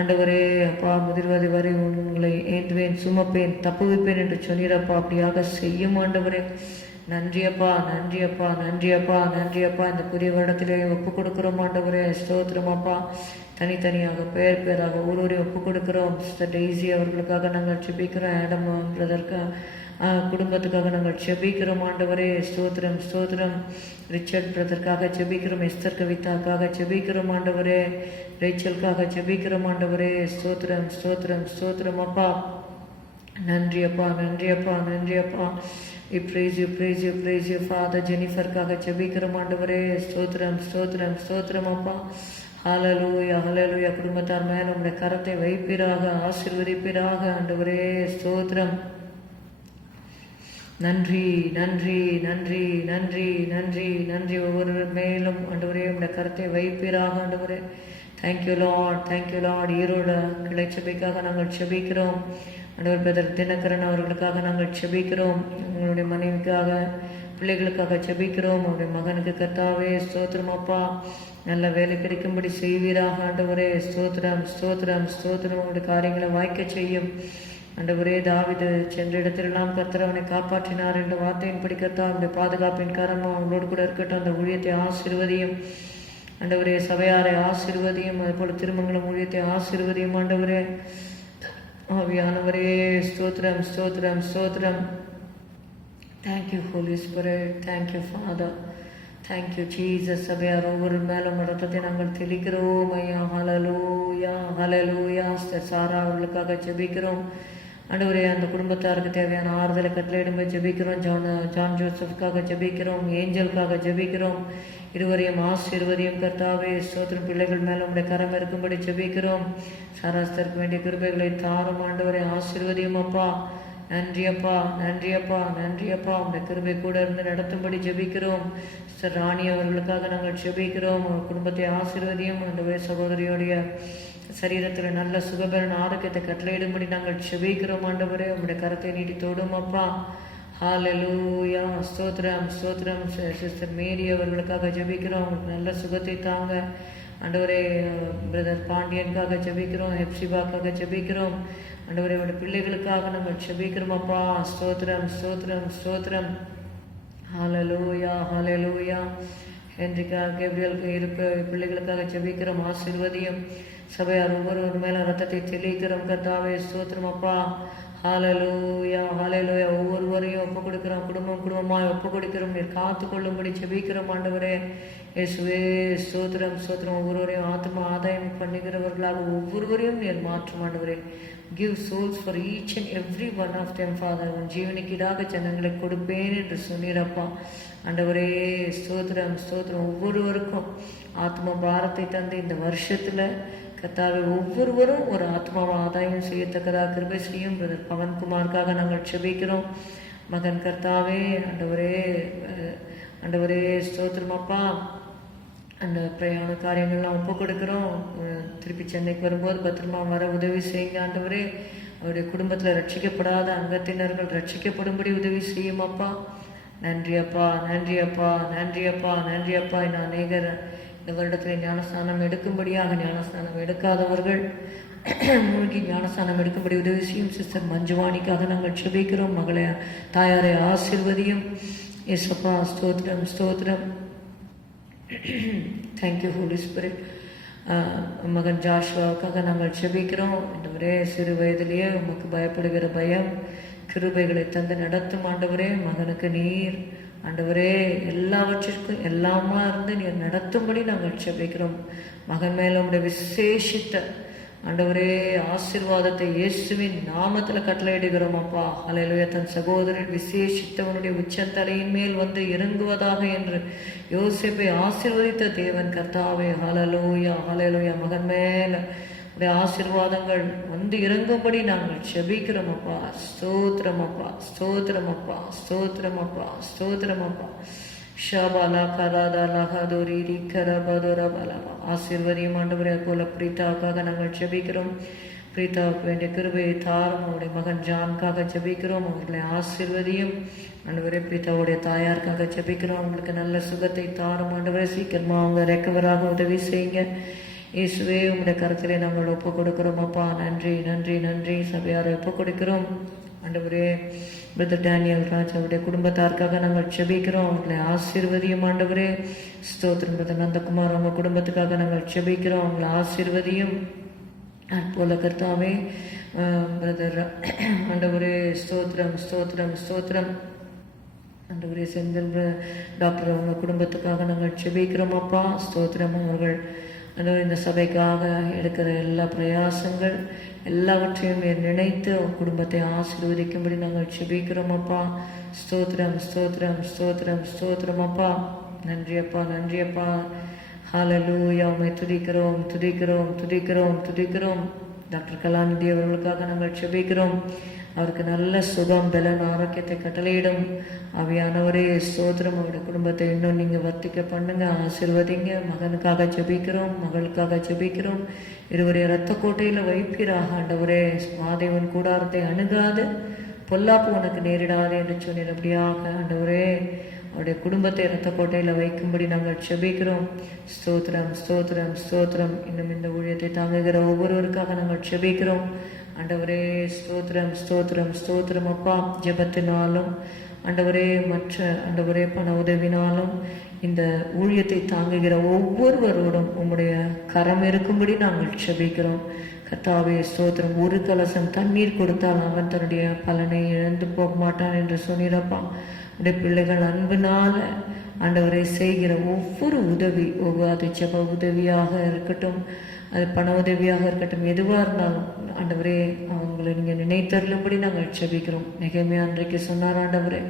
ஆண்டவரே அப்பா, முதிர்வதை வரை உங்களை ஏந்துவேன், சுமப்பேன், தப்புவிப்பேன் என்று சொன்னீரப்பா. அப்படியாக செய்யும் ஆண்டவரே. நன்றியப்பா நன்றியப்பா நன்றியப்பா நன்றியப்பா. இந்த புதிய வருடத்திலே ஒப்புக் கொடுக்கிறோம் ஆண்டவரே. ஸ்தோத்திரம் அப்பா. தனித்தனியாக பேர் பேராக ஒவ்வொருவரையும் ஒப்புக் கொடுக்கிறோம். சிஸ்டர் டெய்ஸி அவர்களுக்காக நாங்கள் ஜெபிக்கிறோம். ஆடம் பிரதருக்கு குடும்பத்துக்காக நாங்கள் ஜெபிக்கிறோம் ஆண்டவரே. ஸ்தோத்திரம் ஸ்தோத்திரம். ரிச்சர்ட் பிரதற்காக ஜெபிக்கிறோம். எஸ்தர் கவிதாக்காக ஜெபிக்கிறோம் ஆண்டவரே. ரேச்சலுக்காக ஜெபிக்கிறோம் ஆண்டவரே. ஸ்தோத்திரம் ஸ்தோத்திரம் ஸ்தோத்திரம் அப்பா. நன்றி அப்பா நன்றி அப்பா நன்றி அப்பா. We praise you, praise you, praise you, Father. ஜெனிஃபருக்காக ஜெபிக்கிறோம் ஆண்டவரே. ஸ்தோத்திரம் ஸ்தோத்திரம் ஸ்தோத்திரம் அப்பா. ஹalleluya ஹalleluya. குடும்பத்தார் மேல் உம்முடைய கரத்தை வைப்பீராக, ஆசீர்வதிப்பீராக ஆண்டவரே. ஸ்தோத்திரம். நன்றி நன்றி நன்றி நன்றி நன்றி நன்றி. ஒவ்வொரு மேலும் ஆண்டவரே உம்முடைய கரத்தை வைப்பீராக ஆண்டவரே. Thank you Lord, thank you Lord. Erode கிளை சபைக்காக நாங்கள் ஜெபிக்கிறோம் ஆண்டவர். பிரதர் தினகரன் அவர்களுக்காக நாங்கள் ஜெபிக்கிறோம். உங்களுடைய மனைவிக்காக, பிள்ளைகளுக்காக ஜெபிக்கிறோம். அவருடைய மகனுக்கு கர்த்தாவே ஸ்தோத்திரம் அப்பா. நல்ல வேலை கிடைக்கும்படி செய்வீராக ஆண்டவரே. ஸ்தோத்திரம் ஸ்தோத்திரம் ஸ்தோத்திரம். அவருடைய காரியங்களை வாய்க்க செய்யும் ஆண்டவரே. தாவீது சென்ற இடத்திலெல்லாம் கர்த்தர் அவனை காப்பாற்றினார் என்ற வார்த்தையின்படி கர்த்தா அவருடைய பாதுகாப்பின் காரணமாக அவங்களோடு கூட இருக்கட்டும். அந்த ஊழியத்தை ஆசீர்வதியும் ஆண்டவரே. சபையாரை ஆசீர்வதியும். அதுபோல திருமங்கலம் ஊழியத்தை ஆசீர்வதியும் ஆண்டவரே. ஆவியானவரே ஸ்தோத்திரம் ஸ்தோத்திரம் ஸ்தோத்திரம். Thank you holy spirit, thank you father, thank you Jesus. சபையார் ஒவ்வொரு மேலும் ரத்தத்தை நாங்கள் தெளிக்கிறோம் ஐயா. ஹalleluya ஹalleluya. சாரா அவர்களுக்காக ஜெபிக்கிறோம் ஆண்டவரே. அந்த குடும்பத்தாருக்கு தேவையான ஆறுதலை கட்டளையிடும்போது ஜெபிக்கிறோம். ஜான் ஜோசப்காக ஜெபிக்கிறோம். ஏஞ்சலுக்காக ஜெபிக்கிறோம். இருவரையும் ஆசீர்வதியும் கர்த்தாவே. ஸ்தோத்திரம். பிள்ளைகள் மேலே உடைய கரம் இருக்கும்படி ஜெபிக்கிறோம். சாராஸ்தருக்கு வேண்டிய கிருபைகளை தாரும் ஆண்டவரை. ஆசீர்வதியும் அப்பா. நன்றி அப்பா நன்றி அப்பா நன்றி அப்பா. உடைய கிருபை கூட இருந்து நடத்தும்படி ஜெபிக்கிறோம். சிஸ்டர் ராணி அவர்களுக்காக நாங்கள் ஜெபிக்கிறோம். அவர் குடும்பத்தை ஆசீர்வதியும் ஆண்டவரே. சகோதரியோடைய சரீரத்தில் நல்ல சுகபலன் ஆரோக்கியத்தை கட்டளையிடும்படி நாங்கள் ஜெபிக்கிறோம் ஆண்டவரே. உங்களுடைய கரத்தை நீட்டித்தோடும் அப்பா. ஹalleluya. ஸ்தோத்திரம் ஸ்தோத்திரம். சிஸ்டர் மேரி அவர்களுக்காக ஜெபிக்கிறோம். அவங்களுக்கு நல்ல சுகத்தை தாங்க ஆண்டவரே. பிரதர் பாண்டியனுக்காக ஜெபிக்கிறோம். ஹெப்சிபாக்காக ஜெபிக்கிறோம் ஆண்டவரே. அவருடைய பிள்ளைகளுக்காக நாங்கள் ஜெபிக்கிறோம் அப்பா. ஸ்தோத்திரம் ஸ்தோத்திரம் ஸ்தோத்திரம். ஹalleluya ஹalleluya. ஹென்ரிகா கேப்ரியலுக்கு இருக்க பிள்ளைகளுக்காக ஜெபிக்கிறோம். ஆசீர்வதியும். சபையார் ஒவ்வொருவர் மேல ரத்தத்தை தெளிக்கிறோம் கர்த்தாவே. ஸ்தோத்திரம் அப்பா. ஹalleluya ஹalleluya. ஒவ்வொருவரையும் ஒப்பு கொடுக்கிறோம். குடும்பமாய் ஒப்பு கொடுக்கிறோம். நீர் காத்து கொள்ளும்படி ஜெபிக்கிறோம் ஆண்டவரே. இயேசுவே ஸ்தோத்திரம் ஸ்தோத்திரம். ஒவ்வொருவரையும் ஆத்மா ஆதாயம் பண்ணுகிறவர்களாக ஒவ்வொருவரையும் நீர் மாற்றும் ஆண்டவரே. Give souls for each and every one of them, Father. உன் ஜீவனுக்கீடாக ஜனங்களை கொடுப்பேன் என்று சொன்னீரப்பா ஆண்டவரே. ஸ்தோத்திரம் ஸ்தோத்திரம். ஒவ்வொருவருக்கும் ஆத்ம பாரத்தை தந்து இந்த வருஷத்துல கர்த்தாவே ஒவ்வொருவரும் ஒரு ஆத்மாவை ஆதாயம் செய்யத்தக்கதாக கிருபை செய்யும். பிரதர் பவன்குமாருக்காக நாங்கள் ஜெபிக்கிறோம். மகன் கர்த்தாவே ஆண்டவரே ஆண்டவரே. ஸ்தோத்திரம் அப்பா. அந்த பிரயாண காரியங்கள்லாம் ஒப்பு கொடுக்குறோம். திருப்பி சென்னைக்கு வரும்போது பத்திரமா வர உதவி செய்யுங்க ஆண்டவரே. அவருடைய குடும்பத்தில் ரட்சிக்கப்படாத அங்கத்தினர்கள் ரட்சிக்கப்படும்படி உதவி செய்யும் அப்பா. நன்றி அப்பா நன்றி அப்பா நன்றி அப்பா நன்றி அப்பா. இன்னும் அநேகர் இந்த வருடத்தில் ஞானஸ்நானம் எடுக்கும்படியாக, ஞானஸ்நானம் எடுக்காதவர்கள் மூழ்கி ஞானஸ்தானம் எடுக்கும்படி உதவி செய்யும். சிஸ்டர் மஞ்சுவாணிக்காக நாங்கள் செபிக்கிறோம். மகளை தாயாரை ஆசீர்வதியும். ஏசப்பா ஸ்தோத்திரம் ஸ்தோத்திரம். Thank you holy spirit. மகன் ஜாஷ்வாவுக்காக நாங்கள் செபிக்கிறோம். ஆண்டவரே, சிறு வயதிலேயே உமக்கு பயப்படுகிற பயம் கிருபைகளை தந்து நடத்தும் ஆண்டவரே. மகனுக்கு நீர் ஆண்டவரே எல்லாவற்றிற்கும் எல்லாமா இருந்து நீர் நடத்தும்படி நாங்கள் செபிக்கிறோம். மகன் மேல உடைய விசேஷித்த ஆண்டவரே ஆசீர்வாதத்தை இயேசுவின் நாமத்தில் கட்டளையிடுகிறோம் அப்பா. ஹல்லேலூயா. தன் சகோதரன் விசேஷித்தவனுடைய உச்சந்தலையின் மேல் வந்து இறங்குவதாக என்று யோசேப்பை ஆசீர்வதித்த தேவன் கர்த்தாவே. ஹல்லேலூயா ஹல்லேலூயா. மகன் மேல உடைய ஆசீர்வாதங்கள் வந்து இறங்கும்படி நாங்கள் செபிக்கிறோம் அப்பா. ஸ்தோத்திரம் அப்பா, ஸ்தோத்திரம் அப்பா, ஸ்தோத்திரம் அப்பா, ஸ்தோத்திரம் அப்பா. ஷபாலா கராதா லஹாதோரி கரபதோரா பலமா. ஆசீர்வதியும் ஆண்டவரே. போல பிரீதாவுக்காக நாங்கள் ஜெபிக்கிறோம். பிரீதாவுக்கு வேண்டிய கிருபையை தாரும். அவருடைய மகன் ஜான்காக ஜெபிக்கிறோம். அவர்களை ஆசீர்வதியும் ஆண்டவரே. பிரீதாவுடைய தாயாருக்காக ஜெபிக்கிறோம். அவங்களுக்கு நல்ல சுகத்தை தாரும் ஆண்டவரே. சீக்கிரமா அவங்க ரெக்கவராக உதவி செய்யுங்க இயேசுவே. உங்களுடைய கருத்திலே நாங்கள் ஒப்பு கொடுக்கிறோம் அப்பா. நன்றி நன்றி நன்றி. சபையாரை ஒப்பு கொடுக்கிறோம் ஆண்டவரே. பிரதர் டேனியல் ராஜ் அவருடைய குடும்பத்தாருக்காக நாங்கள் செபிக்கிறோம். அவங்களை ஆசீர்வதியும் ஆண்டவரே. ஸ்தோத்திரம். பிரதர் நந்தகுமார் அவங்க குடும்பத்துக்காக நாங்கள் செபிக்கிறோம். அவங்களை ஆசீர்வதியும். அதுபோல கர்த்தாவே பிரதர் ஆண்டவரே. ஸ்தோத்திரம் ஸ்தோத்திரம் ஸ்தோத்திரம் ஆண்டவரே. செந்தில் டாக்டர் அவங்க குடும்பத்துக்காக நாங்கள் செபிக்கிறோம் அப்பா. ஸ்தோத்திரம். அவர்கள் இந்த சபைக்காக எடுக்கிற எல்லா பிரயாசங்கள் எல்லாவற்றையும் நினைத்து அவங்க குடும்பத்தை ஆசீர்வதிக்கும்படி நாங்கள் செபிக்கிறோம் அப்பா. ஸ்தோத்திரம் ஸ்தோத்திரம் ஸ்தோத்திரம் ஸ்தோத்திரம் அப்பா. நன்றி அப்பா, நன்றி அப்பா. ஹல்லேலூயா. உம்மை துதிக்கிறோம் துதிக்கிறோம் துதிக்கிறோம் துதிக்கிறோம். டாக்டர் கலாநிதி அவர்களுக்காக நாங்கள் செபிக்கிறோம். அவருக்கு நல்ல சுகம் பலன் ஆரோக்கியத்தை கட்டளையிடும் ஆவியானவரே. ஸ்தோத்திரம். அவருடைய குடும்பத்தை இன்னும் நீங்கள் வர்த்திக்க பண்ணுங்க, ஆசீர்வதிங்க. மகனுக்காக ஜெபிக்கிறோம், மகளுக்காக ஜெபிக்கிறோம். இருவரை இரத்த கோட்டையில் வைப்பீராக ஆண்டவரே. மாதேவன் கூடாரத்தை அணுகாது, பொல்லாப்பு உனக்கு நேரிடாது என்று சொன்னீர். அப்படியாக ஆண்டவரே அவருடைய குடும்பத்தை இரத்த கோட்டையில் வைக்கும்படி நாங்கள் செபிக்கிறோம். ஸ்தோத்திரம் ஸ்தோத்திரம் ஸ்தோத்திரம். இன்னும் இந்த ஊழியத்தை தாங்குகிற ஒவ்வொருவருக்காக நாங்கள் செபிக்கிறோம் ஆண்டவரே. ஸ்தோத்திரம் ஸ்தோத்திரம் ஸ்தோத்திரம் அப்பா. ஜெபத்தினாலும் ஆண்டவரே, மற்ற ஆண்டவரே பண உதவினாலும் இந்த ஊழியத்தை தாங்குகிற ஒவ்வொருவரோடும் உம்முடைய கரம் இருக்கும்படி நாங்கள் செபிக்கிறோம் கர்த்தாவே. ஸ்தோத்திரம். ஒரு கலசம் தண்ணீர் கொடுத்தால் அவன் தன்னுடைய பலனை இழந்து போக மாட்டான் என்று சொன்னிருப்பா. உடைய பிள்ளைகள் அன்பினால ஆண்டவரை செய்கிற ஒவ்வொரு உதவி, அது ஜெப உதவியாக இருக்கட்டும், அது பண உதவியாக இருக்கட்டும், எதுவாக இருந்தாலும் ஆண்டவரே அவங்களை நீங்கள் நினைத்தருளும்படி நாங்கள் செபிக்கிறோம். நெகேமியா அன்றைக்கு சொன்னார் ஆண்டவரே,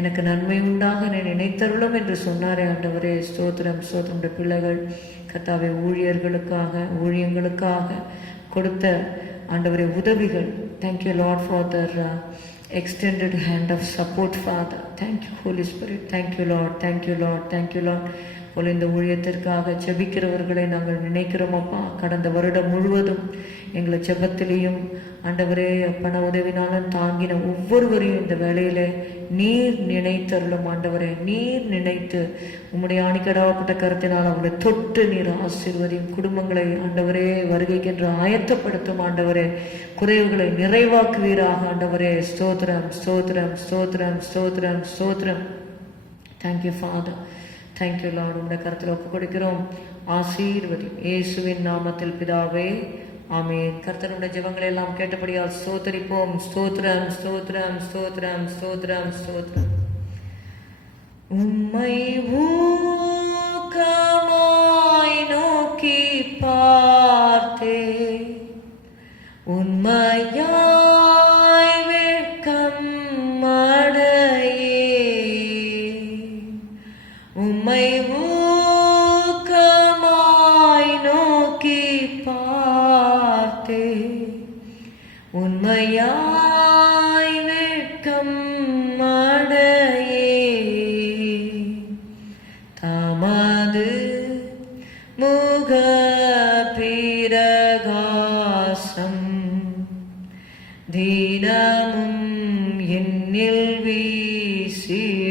எனக்கு நன்மை உண்டாக நினைத்தருளும் என்று சொன்னாரே ஆண்டவரே. ஸ்தோத்திரம் ஸ்தோத்திரம். பிள்ளைகள் கர்த்தாவே ஊழியர்களுக்காக ஊழியங்களுக்காக கொடுத்த ஆண்டவரே உதவிகள். Thank you lord for the extended hand of support, Father. Thank you, Holy Spirit. Thank you, Lord. Thank you, Lord. Thank you, Lord. போல இந்த ஊழியத்திற்காக ஜெபிக்கிறவர்களை நாங்கள் நினைக்கிறோம் அப்பா. கடந்த வருடம் முழுவதும் எங்களை ஜெபத்திலையும் ஆண்டவரே பண உதவினாலும் தாங்கின ஒவ்வொருவரையும் இந்த வேளையில நீர் நினைத்தருளும் ஆண்டவரே. நீர் நினைத்து உம்முடைய ஆணிக்கடாவப்பட்ட கருத்தினால் அவங்களை தொட்டு நீர் ஆசீர்வதியும். குடும்பங்களை ஆண்டவரே வருகைக்கென்று ஆயத்தப்படுத்தும் ஆண்டவரே. குறைவுகளை நிறைவாக்குவீராக ஆண்டவரே. ஸ்தோத்திரம் ஸ்தோத்திரம் ஸ்தோத்திரம் ஸ்தோத்திரம் ஸ்தோத்திரம். Thank you father. Thank you Lord. உடைய கருத்தில் ஒப்பு கொடுக்கிறோம். ஆசீர்வதி இயேசுவின் நாமத்தில் பிதாவே, ஆமேன். கர்த்தருடைய ஜெபங்களை எல்லாம் கேட்டபடியால் ஸ்தோத்தரிப்போம். ஸ்தோத்திரம் ஸ்தோத்திரம் ஸ்தோத்திரம் ஸ்தோத்திரம் ஸ்தோத்திரம். உம்மை ஊக்கமாய் நோக்கி பார்த்தே, உண்மையாய் வெட்கம் அடையே, உம்மை ஊக்கமாய் நோக்கி பார்த்தே, உண்மையாய் வெட்கம் அடையே, தமது முக பிரகாசம் தினமும் என்னில் வீசிடுதே,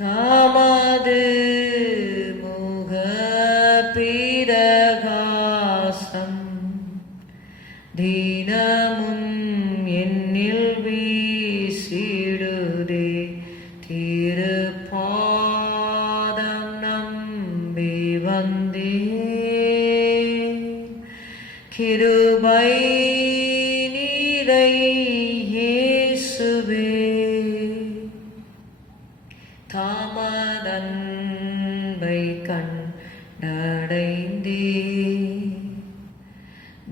தமது முக பிரகாசம் தாமதன்பை கண்டடைந்தே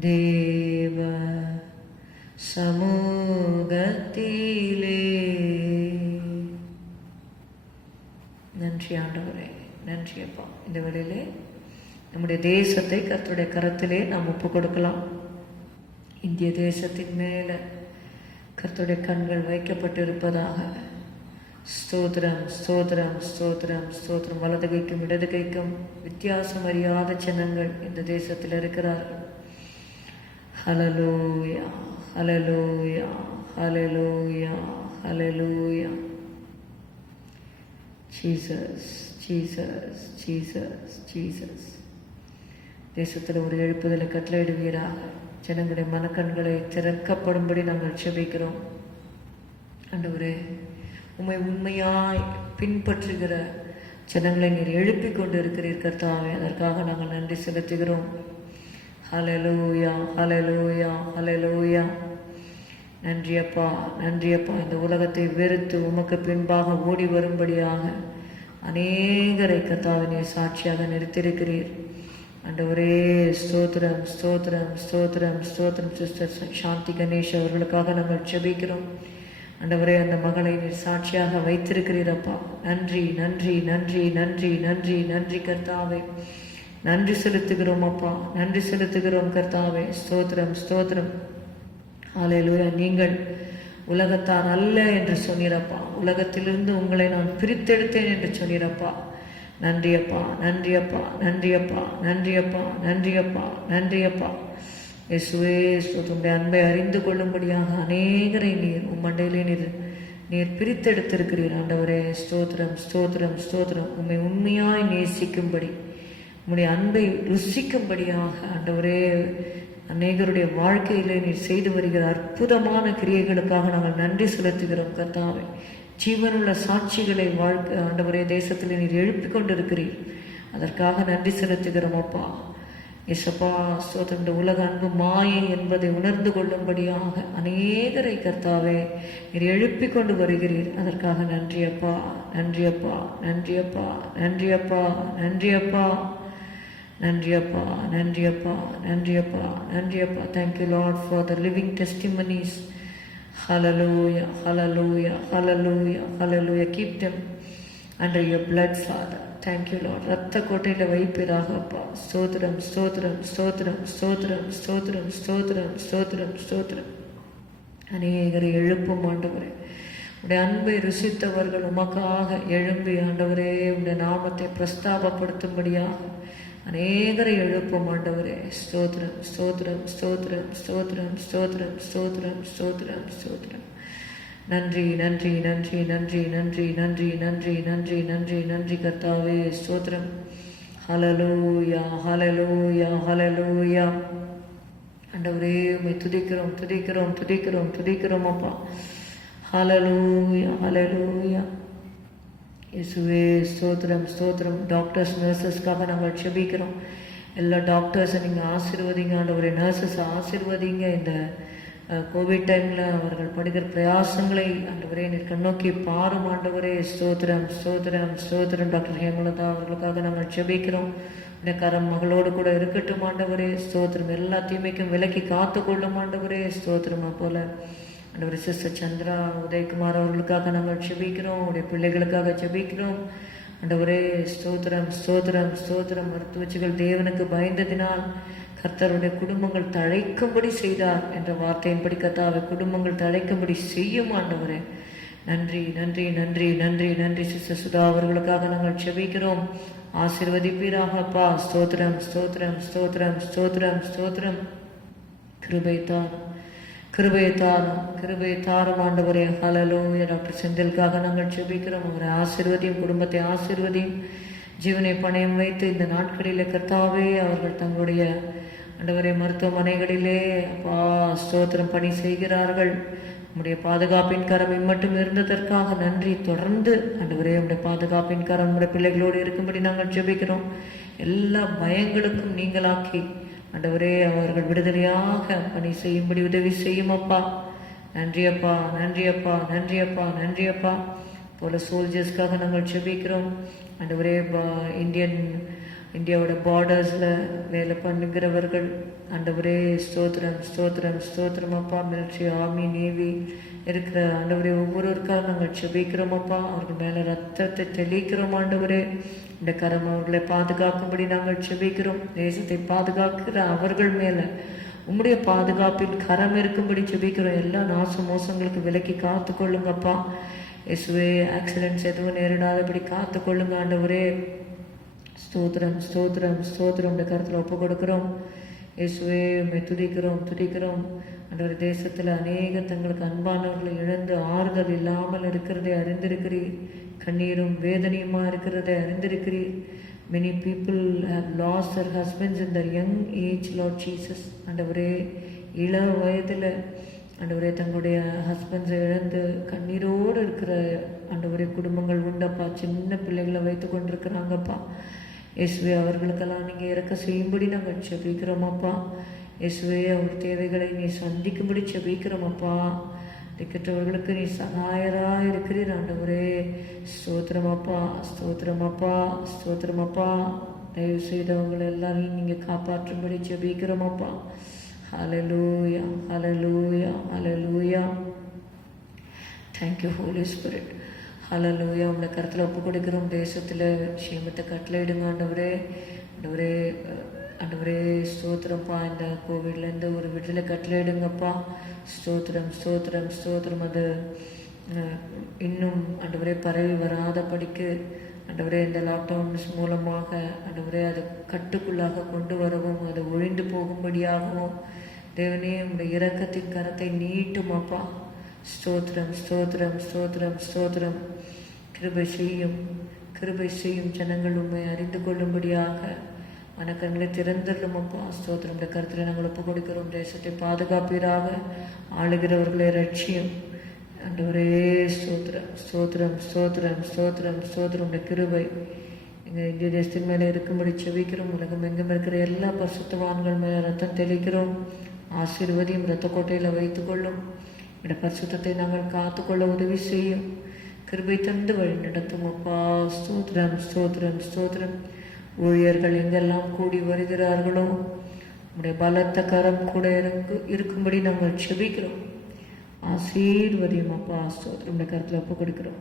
தேவ சமூகத்திலே. நன்றி ஆண்டவரே, நன்றி அப்பா. இந்த வேளையிலே நம்முடைய தேசத்தை கர்த்தருடைய கரத்திலே நாம் ஒப்பு கொடுக்கலாம். இந்திய தேசத்தின் மேல கர்த்தருடைய கண்கள் வைக்கப்பட்டிருப்பதாக. ஸ்தோத்திரம், ஸ்தோத்திரம், ஸ்தோத்திரம், ஸ்தோத்திரம். வலது கைக்கும் இடது கைக்கும் வித்தியாசம் அறியாத ஜனங்கள் இந்த தேசத்தில் இருக்கிறார்கள். Hallelujah, hallelujah, hallelujah, hallelujah. Jesus, Jesus, Jesus, Jesus. தேசத்தில் ஒரு எழுப்புதலை கட்டளையிடுவீராக. ஜனங்களுடைய மனக்கண்களை திறக்கப்படும்படி நாங்கள் ஜெபிக்கிறோம். ஆண்டவரே, உம்மை உண்மையாய் பின்பற்றுகிற ஜனங்களை நீர் எழுப்பிக் கொண்டு இருக்கிறீர் கர்த்தாவே. அதற்காக நாங்கள் நன்றி செலுத்துகிறோம். ஹல்லேலூயா, ஹல்லேலூயா, ஹல்லேலூயா. நன்றி அப்பா, நன்றி அப்பா. இந்த உலகத்தை வெறுத்து உமக்கு பின்பாக ஓடி வரும்படியாக அநேகரை கர்த்தாவை நீர் சாட்சியாக நிறுத்தியிருக்கிறீர். ஆண்டவரே, ஸ்தோத்திரம், ஸ்தோத்திரம், ஸ்தோத்திரம், ஸ்தோத்திரம். சிஸ்டர் சாந்தி கணேஷ் அவர்களுக்காக நாங்கள் ஜெபிக்கிறோம். ஆண்டவரே, அந்த மகளை நீர் சாட்சியாக வைத்திருக்கிறீரப்பா. நன்றி, நன்றி, நன்றி, நன்றி, நன்றி, நன்றி கர்த்தாவே. நன்றி செலுத்துகிறோம் அப்பா, நன்றி செலுத்துகிறோம் கர்த்தாவே. ஸ்தோத்திரம், ஸ்தோத்திரம். ஹல்லேலூயா. நீங்கள் உலகத்தார் அல்ல என்று சொன்னீரப்பா. உலகத்திலிருந்து உங்களை நான் பிரித்தெடுத்தேன் என்று சொன்னீரப்பா. நன்றியப்பா, நன்றியப்பா, நன்றியப்பா, நன்றியப்பா, நன்றியப்பா, நன்றியப்பா. இயேசுவே, உம்முடைய அன்பை அறிந்து கொள்ளும்படியாக அநேகரை நீர் உம்மண்டையிலே நீர் பிரித்தெடுத்திருக்கிறீர். ஆண்டவரே, ஸ்தோத்திரம், ஸ்தோத்திரம், ஸ்தோத்திரம். உம்மை உண்மையாய் நேசிக்கும்படி, உம்முடைய அன்பை ருசிக்கும்படியாக ஆண்டவரே அநேகருடைய வாழ்க்கையிலே நீர் செய்து வருகிற அற்புதமான கிரியைகளுக்காக நாங்கள் நன்றி செலுத்துகிறோம் கர்த்தாவே. ஜீவனுள்ள சாட்சிகளை வாழ்க்கை ஆண்டவரே தேசத்தில் நீர் எழுப்பிக் கொண்டிருக்கிறீர். அதற்காக நன்றி செலுத்துகிறோம் அப்பா. இயேசப்பா, ஸ்தோத்திரம். இந்த உலக அன்பு மாயை என்பதை உணர்ந்து கொள்ளும்படியாக அநேகரை கர்த்தாவே நீர் எழுப்பிக் கொண்டு வருகிறீர். அதற்காக நன்றி அப்பா, நன்றி அப்பா, நன்றி அப்பா, நன்றி அப்பா, நன்றி அப்பா, நன்றி அப்பா, நன்றி அப்பா, நன்றி அப்பா, நன்றி அப்பா. Thank you Lord for the living testimonies. Hallelujah, hallelujah, hallelujah, hallelujah. Keep them under your blood, Father. Thank you Lord. ரத்த கோட்டையில வைப்பீராக அப்பா. ஸ்தோத்திரம், ஸ்தோத்திரம், ஸ்தோத்திரம், ஸ்தோத்திரம், ஸ்தோத்திரம், ஸ்தோத்திரம், ஸ்தோத்திரம், ஸ்தோத்திரம். அநேகரை எழுப்பும் ஆண்டவரே. உடைய அன்பை ருசித்தவர்கள் உமக்காக எழும்பி ஆண்டவரே உடைய நாமத்தை பிரஸ்தாபப்படுத்தும்படியாக அநேகரை எழுப்பும் ஆண்டவரே. ஸ்தோத்திரம், ஸ்தோத்திரம், ஸ்தோத்திரம், ஸ்தோத்திரம், ஸ்தோத்திரம், ஸ்தோத்திரம், ஸ்தோத்திரம், ஸ்தோத்திரம். நன்றி, நன்றி, நன்றி, நன்றி, நன்றி, நன்றி, நன்றி, நன்றி, நன்றி, நன்றி கர்த்தாவே. ஸ்தோத்திரம். ஹல்லேலூயா, ஹல்லேலூயா, ஹல்லேலூயா. ஆண்டவரே, உம்மை துதிக்கிறோம், துதிக்கிறோம், துதிக்கிறோம், துதிக்கிறோம் அப்பா. ஹல்லேலூயா, ஹல்லேலூயா. இயேசுவே, ஸ்தோத்திரம், ஸ்தோத்திரம். டாக்டர்ஸ், நர்சஸ்க்காக நாங்கள் ஜெபிக்கிறோம். எல்லா டாக்டர்ஸை நீங்கள் ஆசீர்வதிங்க ஆண்டவரே. நர்சஸ் ஆசீர்வதிங்க. இந்த கோவிட் டைமில் அவர்கள் படுகிற பிரயாசங்களை ஆண்டவரே நீர் கண்ணோக்கி பாரும் ஆண்டவரே. ஸ்தோத்திரம், ஸ்தோத்திரம், ஸ்தோத்திரம். டாக்டர் ஹேமலதா அவர்களுக்காக நாங்கள் ஜெபிக்கிறோம். இந்த கரம் மகளோடு கூட இருக்கட்டும் ஆண்டவரே. ஸ்தோத்திரம். எல்லா தீமைக்கும் விலக்கி காத்து கொள்ளும் ஆண்டவரே. ஸ்தோத்திரமா போல ஆண்டவரே சிஸ்டர் சந்திரா உதயகுமார் அவர்களுக்காக நாங்கள் ஜெபிக்கிறோம். உடைய பிள்ளைகளுக்காக ஜெபிக்கிறோம் ஆண்டவரே. ஸ்தோத்திரம், ஸ்தோத்திரம், ஸ்தோத்திரம். மருத்துவச்சிகள் தேவனுக்கு பயந்ததினால் கர்த்தருடைய குடும்பங்கள் தழைக்கும்படி செய்தார் என்ற வார்த்தையின்படி கர்த்தாவே குடும்பங்கள் தழைக்கும்படி செய்யும் ஆண்டவரே. நன்றி, நன்றி, நன்றி, நன்றி, நன்றி. சிஸ்டர் சுதா அவர்களுக்காக நாங்கள் ஜெபிக்கிறோம். ஆசீர்வதிப்பீராகப்பா. ஸ்தோத்திரம், ஸ்தோத்திரம், ஸ்தோத்திரம், ஸ்தோத்திரம், ஸ்தோத்திரம். கிருபை தாரும், கிருபை தாரும், கிருபை தாரும் ஆண்டவரே. ஹல்லேலூயா. டாக்டர் செந்திலுக்காக நாங்கள் ஜெபிக்கிறோம். அவரை ஆசீர்வதியும், குடும்பத்தை ஆசீர்வதியும். ஜீவனை பணயம் வைத்து இந்த நாட்களிலே கர்த்தாவே அவர்கள் தங்களுடைய ஆண்டவரே மருத்துவமனைகளிலே அப்பா ஸ்தோத்திரம் பணி செய்கிறார்கள். நம்முடைய பாதுகாப்பின் கரம் இம்மட்டும் இருந்ததற்காக நன்றி. தொடர்ந்து ஆண்டவரே உடைய பாதுகாப்பின் கரம் நம்முடைய பிள்ளைகளோடு இருக்கும்படி நாங்கள் ஜெபிக்கிறோம். எல்லா பயங்களுக்கும் நீங்களாக்கி ஆண்டவரே அவர்கள் விடுதலையாக பணி செய்யும்படி உதவி செய்யும் அப்பா. நன்றியப்பா, நன்றியப்பா, நன்றியப்பா, நன்றியப்பா. போல சோல்ஜர்ஸ்க்காக நாங்கள் ஜெபிக்கிறோம். ஆண்டவரே, இந்தியாவோட பார்டர்ஸில் வேலை பண்ணுகிறவர்கள், ஆண்டவரே ஸ்தோத்திரம் ஸ்தோத்திரம் ஸ்தோத்திரம் அப்பா. மிலிட்ரி, ஆர்மி, நேவி இருக்கிற ஆண்டவரே ஒவ்வொருவருக்காக நாங்கள் ஜெபிக்கிறோம் அப்பா. அவர்கள் மேலே ரத்தத்தை தெளிக்கிறோம் ஆண்டவரே. இந்த கரம் அவர்களை பாதுகாக்கும்படி நாங்கள் ஜெபிக்கிறோம். தேசத்தை பாதுகாக்கிற அவர்கள் மேலே உம்முடைய பாதுகாப்பின் கரம் இருக்கும்படி ஜெபிக்கிறோம். எல்லா நாச மோசங்களுக்கு விலக்கி காத்து கொள்ளுங்கப்பா. இயேசுவே, ஆக்சிடென்ட்ஸ் எதுவும் நேரிடாதபடி காத்து கொள்ளுங்க ஆண்டவரே. ஸ்தோத்திரம் ஸ்தோத்திரம் ஸ்தோத்திரம் இந்த கருத்தில் ஒப்பு கொடுக்குறோம். இயேசுவே, உம்மை துதிக்கிறோம். ஆண்டவர், தேசத்தில் அநேக தங்களுக்கு அன்பானவர்களை இழந்து ஆறுதல் இல்லாமல் இருக்கிறதை அறிந்திருக்கிறீர். கண்ணீரும் வேதனையுமா இருக்கிறதை அறிந்திருக்கிறீர். Many people have lost their husbands in their young age, Lord Jesus. ஆண்டவரே, இள வயதில் ஆண்டவரே தங்களுடைய ஹஸ்பண்ட்ஸை இழந்து கண்ணீரோடு இருக்கிற ஆண்டவரே குடும்பங்கள் உண்டப்பா. சின்ன பிள்ளைகளை வைத்து கொண்டிருக்கிறாங்கப்பா. இயேசுவே, அவர்களுக்கெல்லாம் நீங்கள் இறக்க செய்யும்படி நாங்கள் ஜெபிக்கிறோமப்பா. இயேசுவே, அவர் தேவைகளை நீ சந்திக்கும்படி ஜெபிக்கிறோமப்பா. திக்கற்றவர்களுக்கு நீ சகாயராக இருக்கிறீர் ஆண்டவரே. ஸ்தோத்திரமப்பா ஸ்தோத்திரமப்பா ஸ்தோத்திரமப்பா. தயவு செய்தவங்களை எல்லாரையும் நீங்கள் காப்பாற்றும்படி ஜெபிக்கிறோமப்பா. Hallelujah hallelujah hallelujah. Thank you holy spirit. Hallelujah. உங்களை கருத்தில் ஒப்பு கொடுக்கிறோம். தேசத்தில் க்ஷேமத்தை கட்டளையிடுங்க ஆண்டவரே. ஆண்டவரே ஆண்டவரே ஸ்தோத்திரம்ப்பா. இந்த கோவிட்லேருந்து ஒரு விடுதலை கட்டளையிடுங்கப்பா. ஸ்தோத்திரம் ஸ்தோத்திரம் ஸ்தோத்திரம். அது இன்னும் ஆண்டவரே பரவி வராத படிக்கு ஆண்டவரே இந்த லாக்டவுன்ஸ் மூலமாக ஆண்டவரே அதை கட்டுக்குள்ளாக கொண்டு வரவும், அது ஒழிந்து போகும்படியாகவும் தேவனே உங்களுடைய இரக்கத்தின் கரத்தை நீட்டுமாப்பா. ஸ்தோத்திரம் ஸ்தோத்திரம் ஸ்தோத்திரம் ஸ்தோத்திரம். கிருபை செய்யும் ஜனங்கள் உண்மை அறிந்து கொள்ளும்படியாக மனக்கண்களை திறந்துள்ளோமப்பா. ஸ்தோத்திரம். இந்த கருத்தில் நாங்கள் ஒப்பு கொடுக்கிறோம். தேசத்தை பாதுகாப்பீராக, ஆளுகிறவர்களை ரட்சியும் ஆண்டவரே. ஸ்தோத்திரம் ஸ்தோத்திரம் ஸ்தோத்திரம் ஸ்தோத்திரம் ஸ்தோத்திரம். இந்த கிருபை எங்கள் இந்திய தேசத்தின் மேலே இருக்கும்படி செபிக்கிறோம். உலகம் எங்கும் இருக்கிற எல்லா பரிசுத்தவான்கள் மேலே ரத்தம் தெளிக்கிறோம். ஆசீர்வதியும் இரத்த கோட்டையில் வைத்துக்கொள்ளும். இந்த பரிசுத்தத்தை நாங்கள் காத்துக்கொள்ள உதவி செய்யும். கிருபை தந்து வழி நடத்தும் அப்பா. ஸ்தோத்திரம் ஸ்தோத்திரம் ஸ்தோத்திரம். ஊழியர்கள் எங்கெல்லாம் கூடி வருகிறார்களோ உடைய பலத்த கரம் கூட இருக்கும்படி நாங்கள் செபிக்கிறோம். ஆசீர்வதியும் அப்பா. ஸ்தோத்திரம். இந்த கருத்தில் ஒப்பு கொடுக்கிறோம்.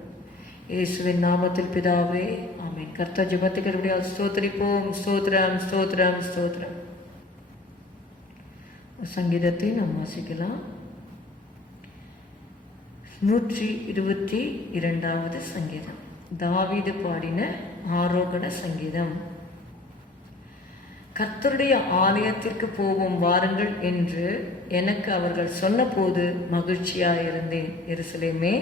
இயேசுவின் நாமத்தில் பிதாவே, ஆமென். கர்த்தர் ஜெபத்துக்கு ஸ்தோத்திரிப்போம். ஸ்தோத்திரம் ஸ்தோத்திரம் ஸ்தோத்திரம். சங்கீதத்தை நாம் வாசிக்கலாம். 122வது சங்கீதம். தாவீது பாடின ஆரோகண சங்கீதம். கர்த்தருடைய ஆலயத்திற்கு போவோம் வாருங்கள் என்று எனக்கு அவர்கள் சொன்னபோது மகிழ்ச்சியாயிருந்தேன். எருசலேமே,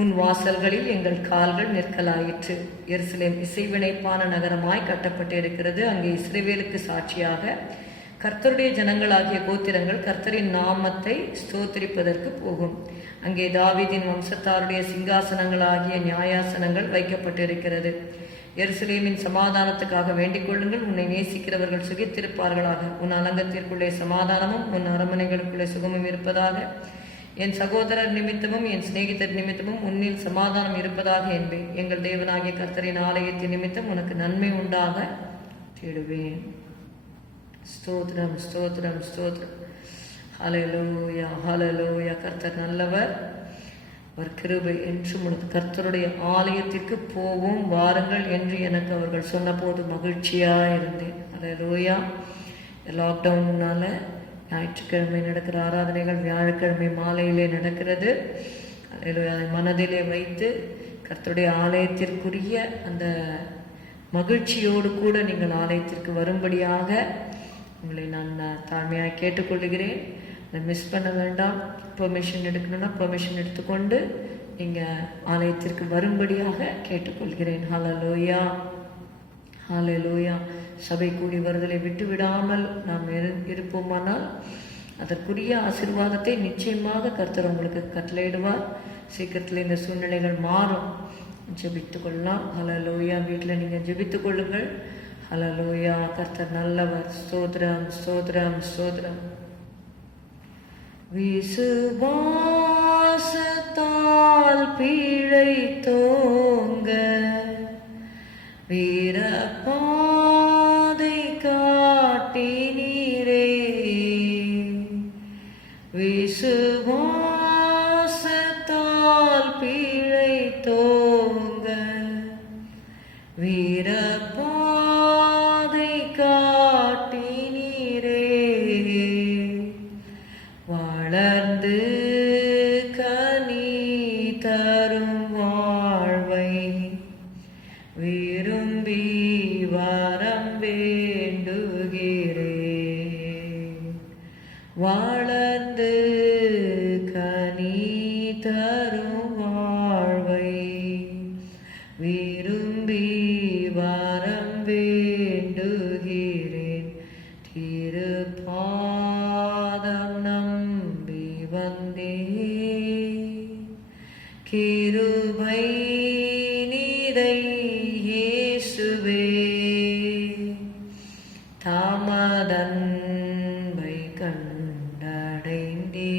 உன் வாசல்களில் எங்கள் கால்கள் நிற்கலாயிற்று. எருசலேம் இசைவினைப்பான நகரமாய் கட்டப்பட்டு இருக்கிறது. அங்கே இஸ்ரவேலுக்கு சாட்சியாக கர்த்தருடைய ஜனங்களாகிய கோத்திரங்கள் கர்த்தரின் நாமத்தை ஸ்தோத்திரிப்பதற்கு போகும். அங்கே தாவீதின் வம்சத்தாருடைய சிங்காசனங்களாகிய நியாயாசனங்கள் வைக்கப்பட்டிருக்கிறது. எருசலேமின் சமாதானத்துக்காக வேண்டிக் கொள்ளுங்கள். உன்னை நேசிக்கிறவர்கள் சுகித்திருப்பார்களாக. உன் அலங்கத்திற்குள்ளே சமாதானமும் உன் அரண்மனைகளுக்குள்ளே சுகமும் இருப்பதாக. என் சகோதரர் நிமித்தமும் என் சிநேகிதர் நிமித்தமும் உன்னில் சமாதானம் இருப்பதாக என்பேன். எங்கள் தேவனாகிய கர்த்தரின் ஆலயத்தின் நிமித்தம் உனக்கு நன்மை உண்டாக தேடுவேன். ஸ்தோத்திரம் ஸ்தோத்திரம் ஸ்தோத்திரம். ஹல்லேலூயா ஹல்லேலூயா. கர்த்தர் நல்லவர், அவர் கிருபை என்றும் உள்ளது. கர்த்தருடைய ஆலயத்திற்கு போவோம் வாருங்கள் என்று எனக்கு அவர்கள் சொன்னபோது மகிழ்ச்சியாக இருந்தேன். ஹல்லேலூயா. லாக்டவுன்னால ஞாயிற்றுக்கிழமை நடக்கிற ஆராதனைகள் வியாழக்கிழமை மாலையிலே நடக்கிறது. ஹல்லேலூயா. அதை மனதிலே வைத்து கர்த்தருடைய ஆலயத்திற்குரிய அந்த மகிழ்ச்சியோடு கூட நீங்கள் ஆலயத்திற்கு வரும்படியாக உங்களை நான் தாழ்மையாக கேட்டுக்கொள்கிறேன். அதை மிஸ் பண்ண வேண்டாம். பெர்மிஷன் எடுக்கணும்னா பெர்மிஷன் எடுத்துக்கொண்டு நீங்கள் ஆலயத்திற்கு வரும்படியாக கேட்டுக்கொள்கிறேன். ஹல்லேலூயா ஹல்லேலூயா. சபை கூடி வருதலை விட்டு விடாமல் நாம் இருப்போமானால் அதற்குரிய ஆசீர்வாதத்தை நிச்சயமாக கர்த்தர் உங்களுக்கு கட்டளையிடுவார். சீக்கிரத்தில் இந்த சூழ்நிலைகள் மாறும். ஜெபித்து கொள்ளலாம். ஹல்லேலூயா. வீட்டில் நீங்கள் ஜெபித்து கொள்ளுங்கள். ஹல்லேலூயா. கர்த்தர் நல்லவர். ஸ்தோத்திரம் ஸ்தோத்திரம் ஸ்தோத்திரம். விசுவாசத்தால் பிழைத்தோ தோங்க வீரபாதை காட்டினீரே வளர்ந்து கனி தரும் வாழ்வை விரும்பி வரம் வேண்டுகிறேன் வளர்ந்து கனி தரும் வாழ்வை விரும்பி வரம் வேண்டுகிறேன் திருப்பாதம் நம்பி வந்தே கிருபை நீரை இயேசுவே தாமதன்பை கண்டடைந்தே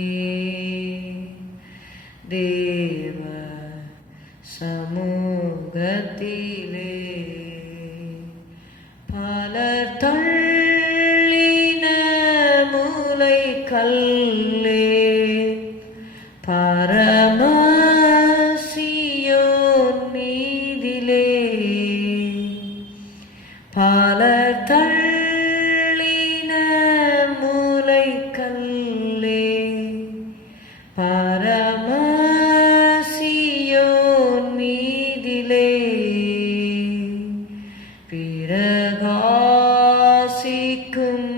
தேவ சமூகத்திலே பலர் தள்ளின மூலை கல்லே பரமசியோன் மீதிலே பலர் தள்ளின மூலை கல்லே பரமசியோன் மீதிலே பிரகாசிக்கும்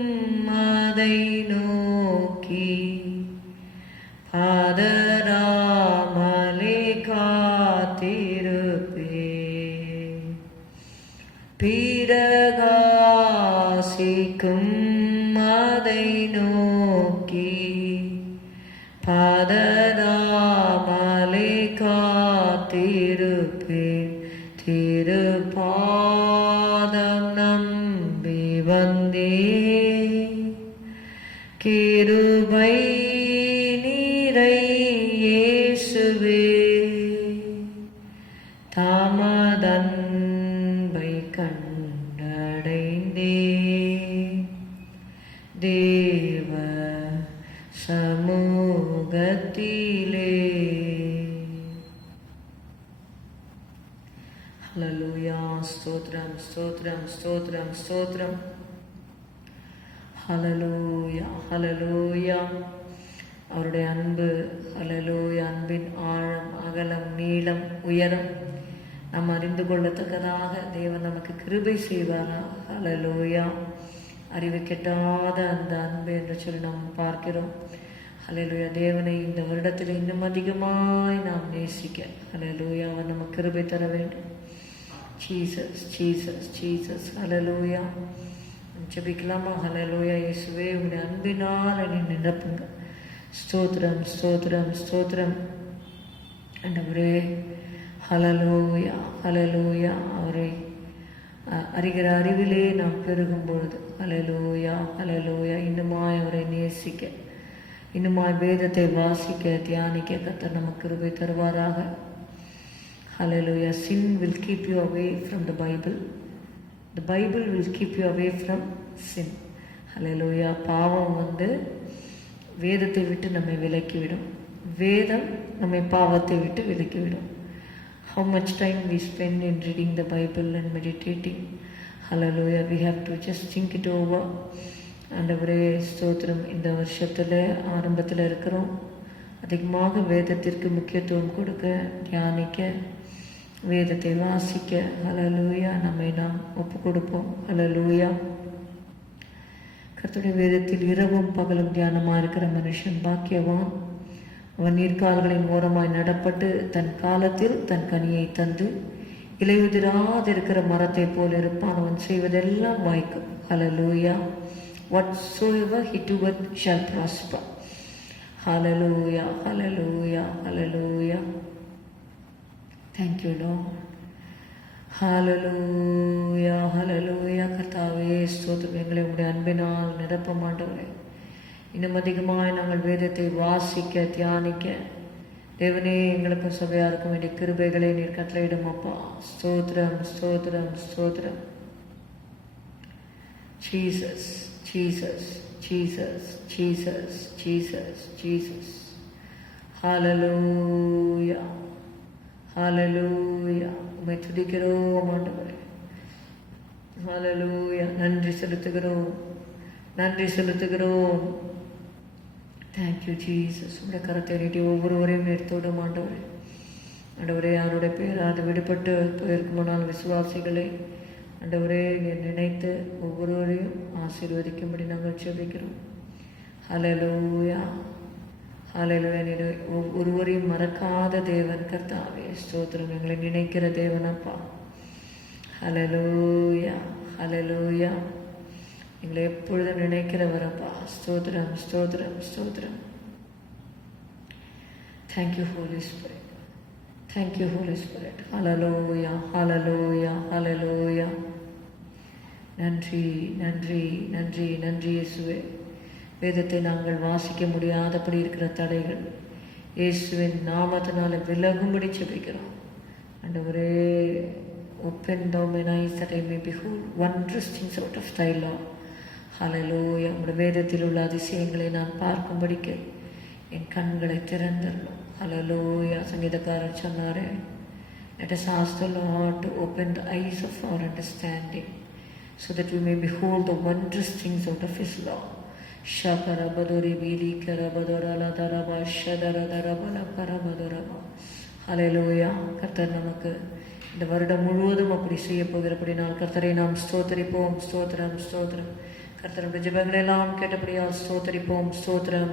அதை நோக்கி பதறாமலே காத்திருப்பேன் பிரகாசிக்கும் அதை நோக்கி பதறாமலே காத்திருப்பேன் திருப்பாதம் நம்பி வந்தே கிருபை நீரை இயேசுவே தாமதன்பை கண்டடைந்தே தேவ சமூகத்திலே. ஹல்லேலூயா. ஸ்தோத்திரம் ஸ்தோத்திரம் ஸ்தோத்திரம் ஸ்தோத்திரம். ஹல்லேலூயா ஹல்லேலூயா. அவருடைய அன்பு, ஹல்லேலூயா, அன்பின் ஆழம், அகலம், நீளம், உயரம் நாம் அறிந்து கொள்ளத்தக்கதாக தேவன் நமக்கு கிருபை செய்வாரா. ஹல்லேலூயா. அறிவு கெட்டாத அந்த அன்பு என்று சொல்லி நாம் பார்க்கிறோம். ஹல்லேலூயா. தேவனை இந்த வருடத்தில் இன்னும் அதிகமாய் நாம் நேசிக்க, ஹல்லேலூயா, அவர் நமக்கு கிருபை தர வேண்டும். Jesus Jesus Jesus. ஹல்லேலூயா. ஜெபிக்கலாமா? ஹல்லேலூயா. இயேசுவே, உங்களுடைய அன்பினால் என்னை நிரப்புங்க. ஸ்தோத்திரம் ஸ்தோத்திரம் ஸ்தோத்திரம் ஆண்டவரே. ஹல்லேலூயா ஹல்லேலூயா. அவரை அறிகிற அறிவிலே நாம் பெருகும் பொழுது, ஹல்லேலூயா ஹல்லேலூயா, இன்னுமாய் அவரை நேசிக்க, இன்னுமாய் வேதத்தை வாசிக்க, தியானிக்க கர்த்தர் நமக்கு கிருபை தருவாராக. ஹல்லேலூயா. Sin will keep you away from the Bible. The Bible will keep you away from sin. ஹல்லேலூயா. பாவம் வேதத்தை விட்டு நம்மை விலக்கிவிடும், வேதம் நம்மை பாவத்தை விட்டு விலக்கிவிடும். How much time we spend in reading the Bible and meditating. Hallelujah. We have to just think it over. ஆண்டவரே ஸ்தோத்திரம். இந்த வருஷத்தில் ஆரம்பத்தில் இருக்கிறோம். அதிகமாக வேதத்திற்கு முக்கியத்துவம் கொடுக்க, தியானிக்க, வேதத்தை வாசிக்க, ஹல்லேலூயா, நம்மை நாம் ஒப்பு கொடுப்போம். ஹல்லேலூயா. கர்த்தருடைய வேதத்தில் இரவும் பகலும் தியானமாக இருக்கிற மனுஷன் பாக்கியவான். அவன் நீர்க்கால்களின் ஓரமாய் நடப்பட்டு தன் காலத்தில் தன் கனியை தந்து இலையுதிராதிருக்கிற மரத்தை போல் இருப்பான். அவன் செய்வதெல்லாம் வாய்க்கும். ஹல்லேலூயா. Whatsoever he doeth shall prosper. Hallelujah, hallelujah, hallelujah. Thank you, Lord. Hallelujah, hallelujah. கர்த்தாவே ஸ்தோத்திரம். எங்களை உடைய அன்பினால் நிரப்ப மாட்டவரே, இன்னும் அதிகமாய் நாங்கள் வேதத்தை வாசிக்க, தியானிக்க, தேவனே எங்களுக்கு சபையாக இருக்க வேண்டிய கிருபைகளை நீர் கட்டளையிடும் அப்பா. ஸ்தோத்திரம் ஸ்தோத்திரம் ஸ்தோத்திரம். Jesus Jesus Jesus Jesus Jesus Jesus. Hallelujah hallelujah. உம்மை துதிக்கிறோம் ஆண்டவரே. ஹalleluya. நன்றி செலுத்துகிறோம். Thank you Jesus. உடைய கரத்தை நீட்டி ஒவ்வொருவரையும் எடுத்தோடும் ஆண்டவரே. ஆண்டவரே, அவருடைய பேராது விடுபட்டு போயிருக்கும் முன்னால் விசுவாசிகளை ஆண்டவரே நினைத்து ஒவ்வொருவரையும் ஆசீர்வதிக்கும்படி நாங்கள் ஜெபிக்கிறோம். ஹalleluya. ஒருவரையும் மறக்காத தேவன் கர்த்தாவே, ஸ்தோத்திரம். எங்களை நினைக்கிற தேவன் அப்பா. ஹalleluya. எங்களை எப்பொழுதும் நினைக்கிறவர் அப்பா. ஸ்தோத்திரம். Thank you Holy Spirit. Hallelujah. நன்றி இயேசுவே. வேதத்தை நாங்கள் வாசிக்க முடியாதபடி இருக்கிற தடைகள் இயேசுவின் நாமத்தினால விலகும்படி ஜெபிக்கிறோம். ஆண்டவரே, open thou mine eyes that I may behold wondrous things out of thy law. Hallelujah. உம்முடைய வேதத்தில் உள்ள அதிசயங்களை நான் பார்க்கும்படிக்கு என் கண்களை திறந்தரணும். Hallelujah. சங்கீதக்காரர் சொன்னாரே, let us ask the Lord to open the eyes of our understanding so that we may behold the wondrous things out of his law. Shakarabadori Vili Karabadorala Daraba Shadaradarabala Karabadoraba. Hallelujah. கர்த்தர் நமக்கு இந்த வருடம் முழுவதும் அப்படி செய்ய போகிறபடினால் கர்த்தரை நாம் ஸ்தோத்தரிப்போம். ஸ்தோத்திரம். கர்த்தருடைய ஜெபங்களை எல்லாம் கேட்டபடியால் ஸ்தோத்தரிப்போம். ஸ்தோத்திரம்.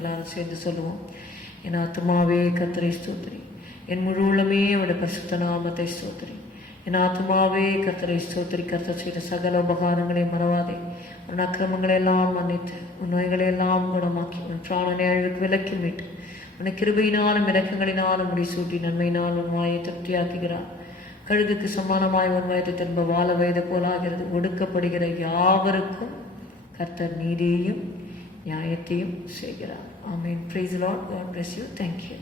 எல்லாரும் சேர்ந்து சொல்லுவோம். என் ஆத்மாவே கர்த்தரை ஸ்தோத்திரி, என் முழு உள்ளமே அவருடைய பரிசுத்த நாமத்தை ஸ்தோத்திரி. என் ஆத்மாவே கர்த்தரை ஸ்தோத்திரி. கர்த்தர் செய்த சகல உபகாரங்களை மறவாதே. உன் அக்கிரமங்களை எல்லாம் மன்னித்து, உன் நோய்களை எல்லாம் குணமாக்கி, உன் பிராணனை அழிவுக்கு விலக்கி மீட்டு, உன்னை கிருபையினாலும் இரக்கங்களினாலும் முடிசூட்டி நன்மையினால் உன் வாயை திருப்தியாக்குகிறார். கழுகுக்கு சமானமாய் உன் வயது திரும்ப வாழ வயது போலாகிறது. ஒடுக்கப்படுகிற யாவருக்கும் கர்த்தர் நீதியையும் நியாயத்தையும் செய்கிறார். ஆமென். Praise the Lord. God bless you. Thank you.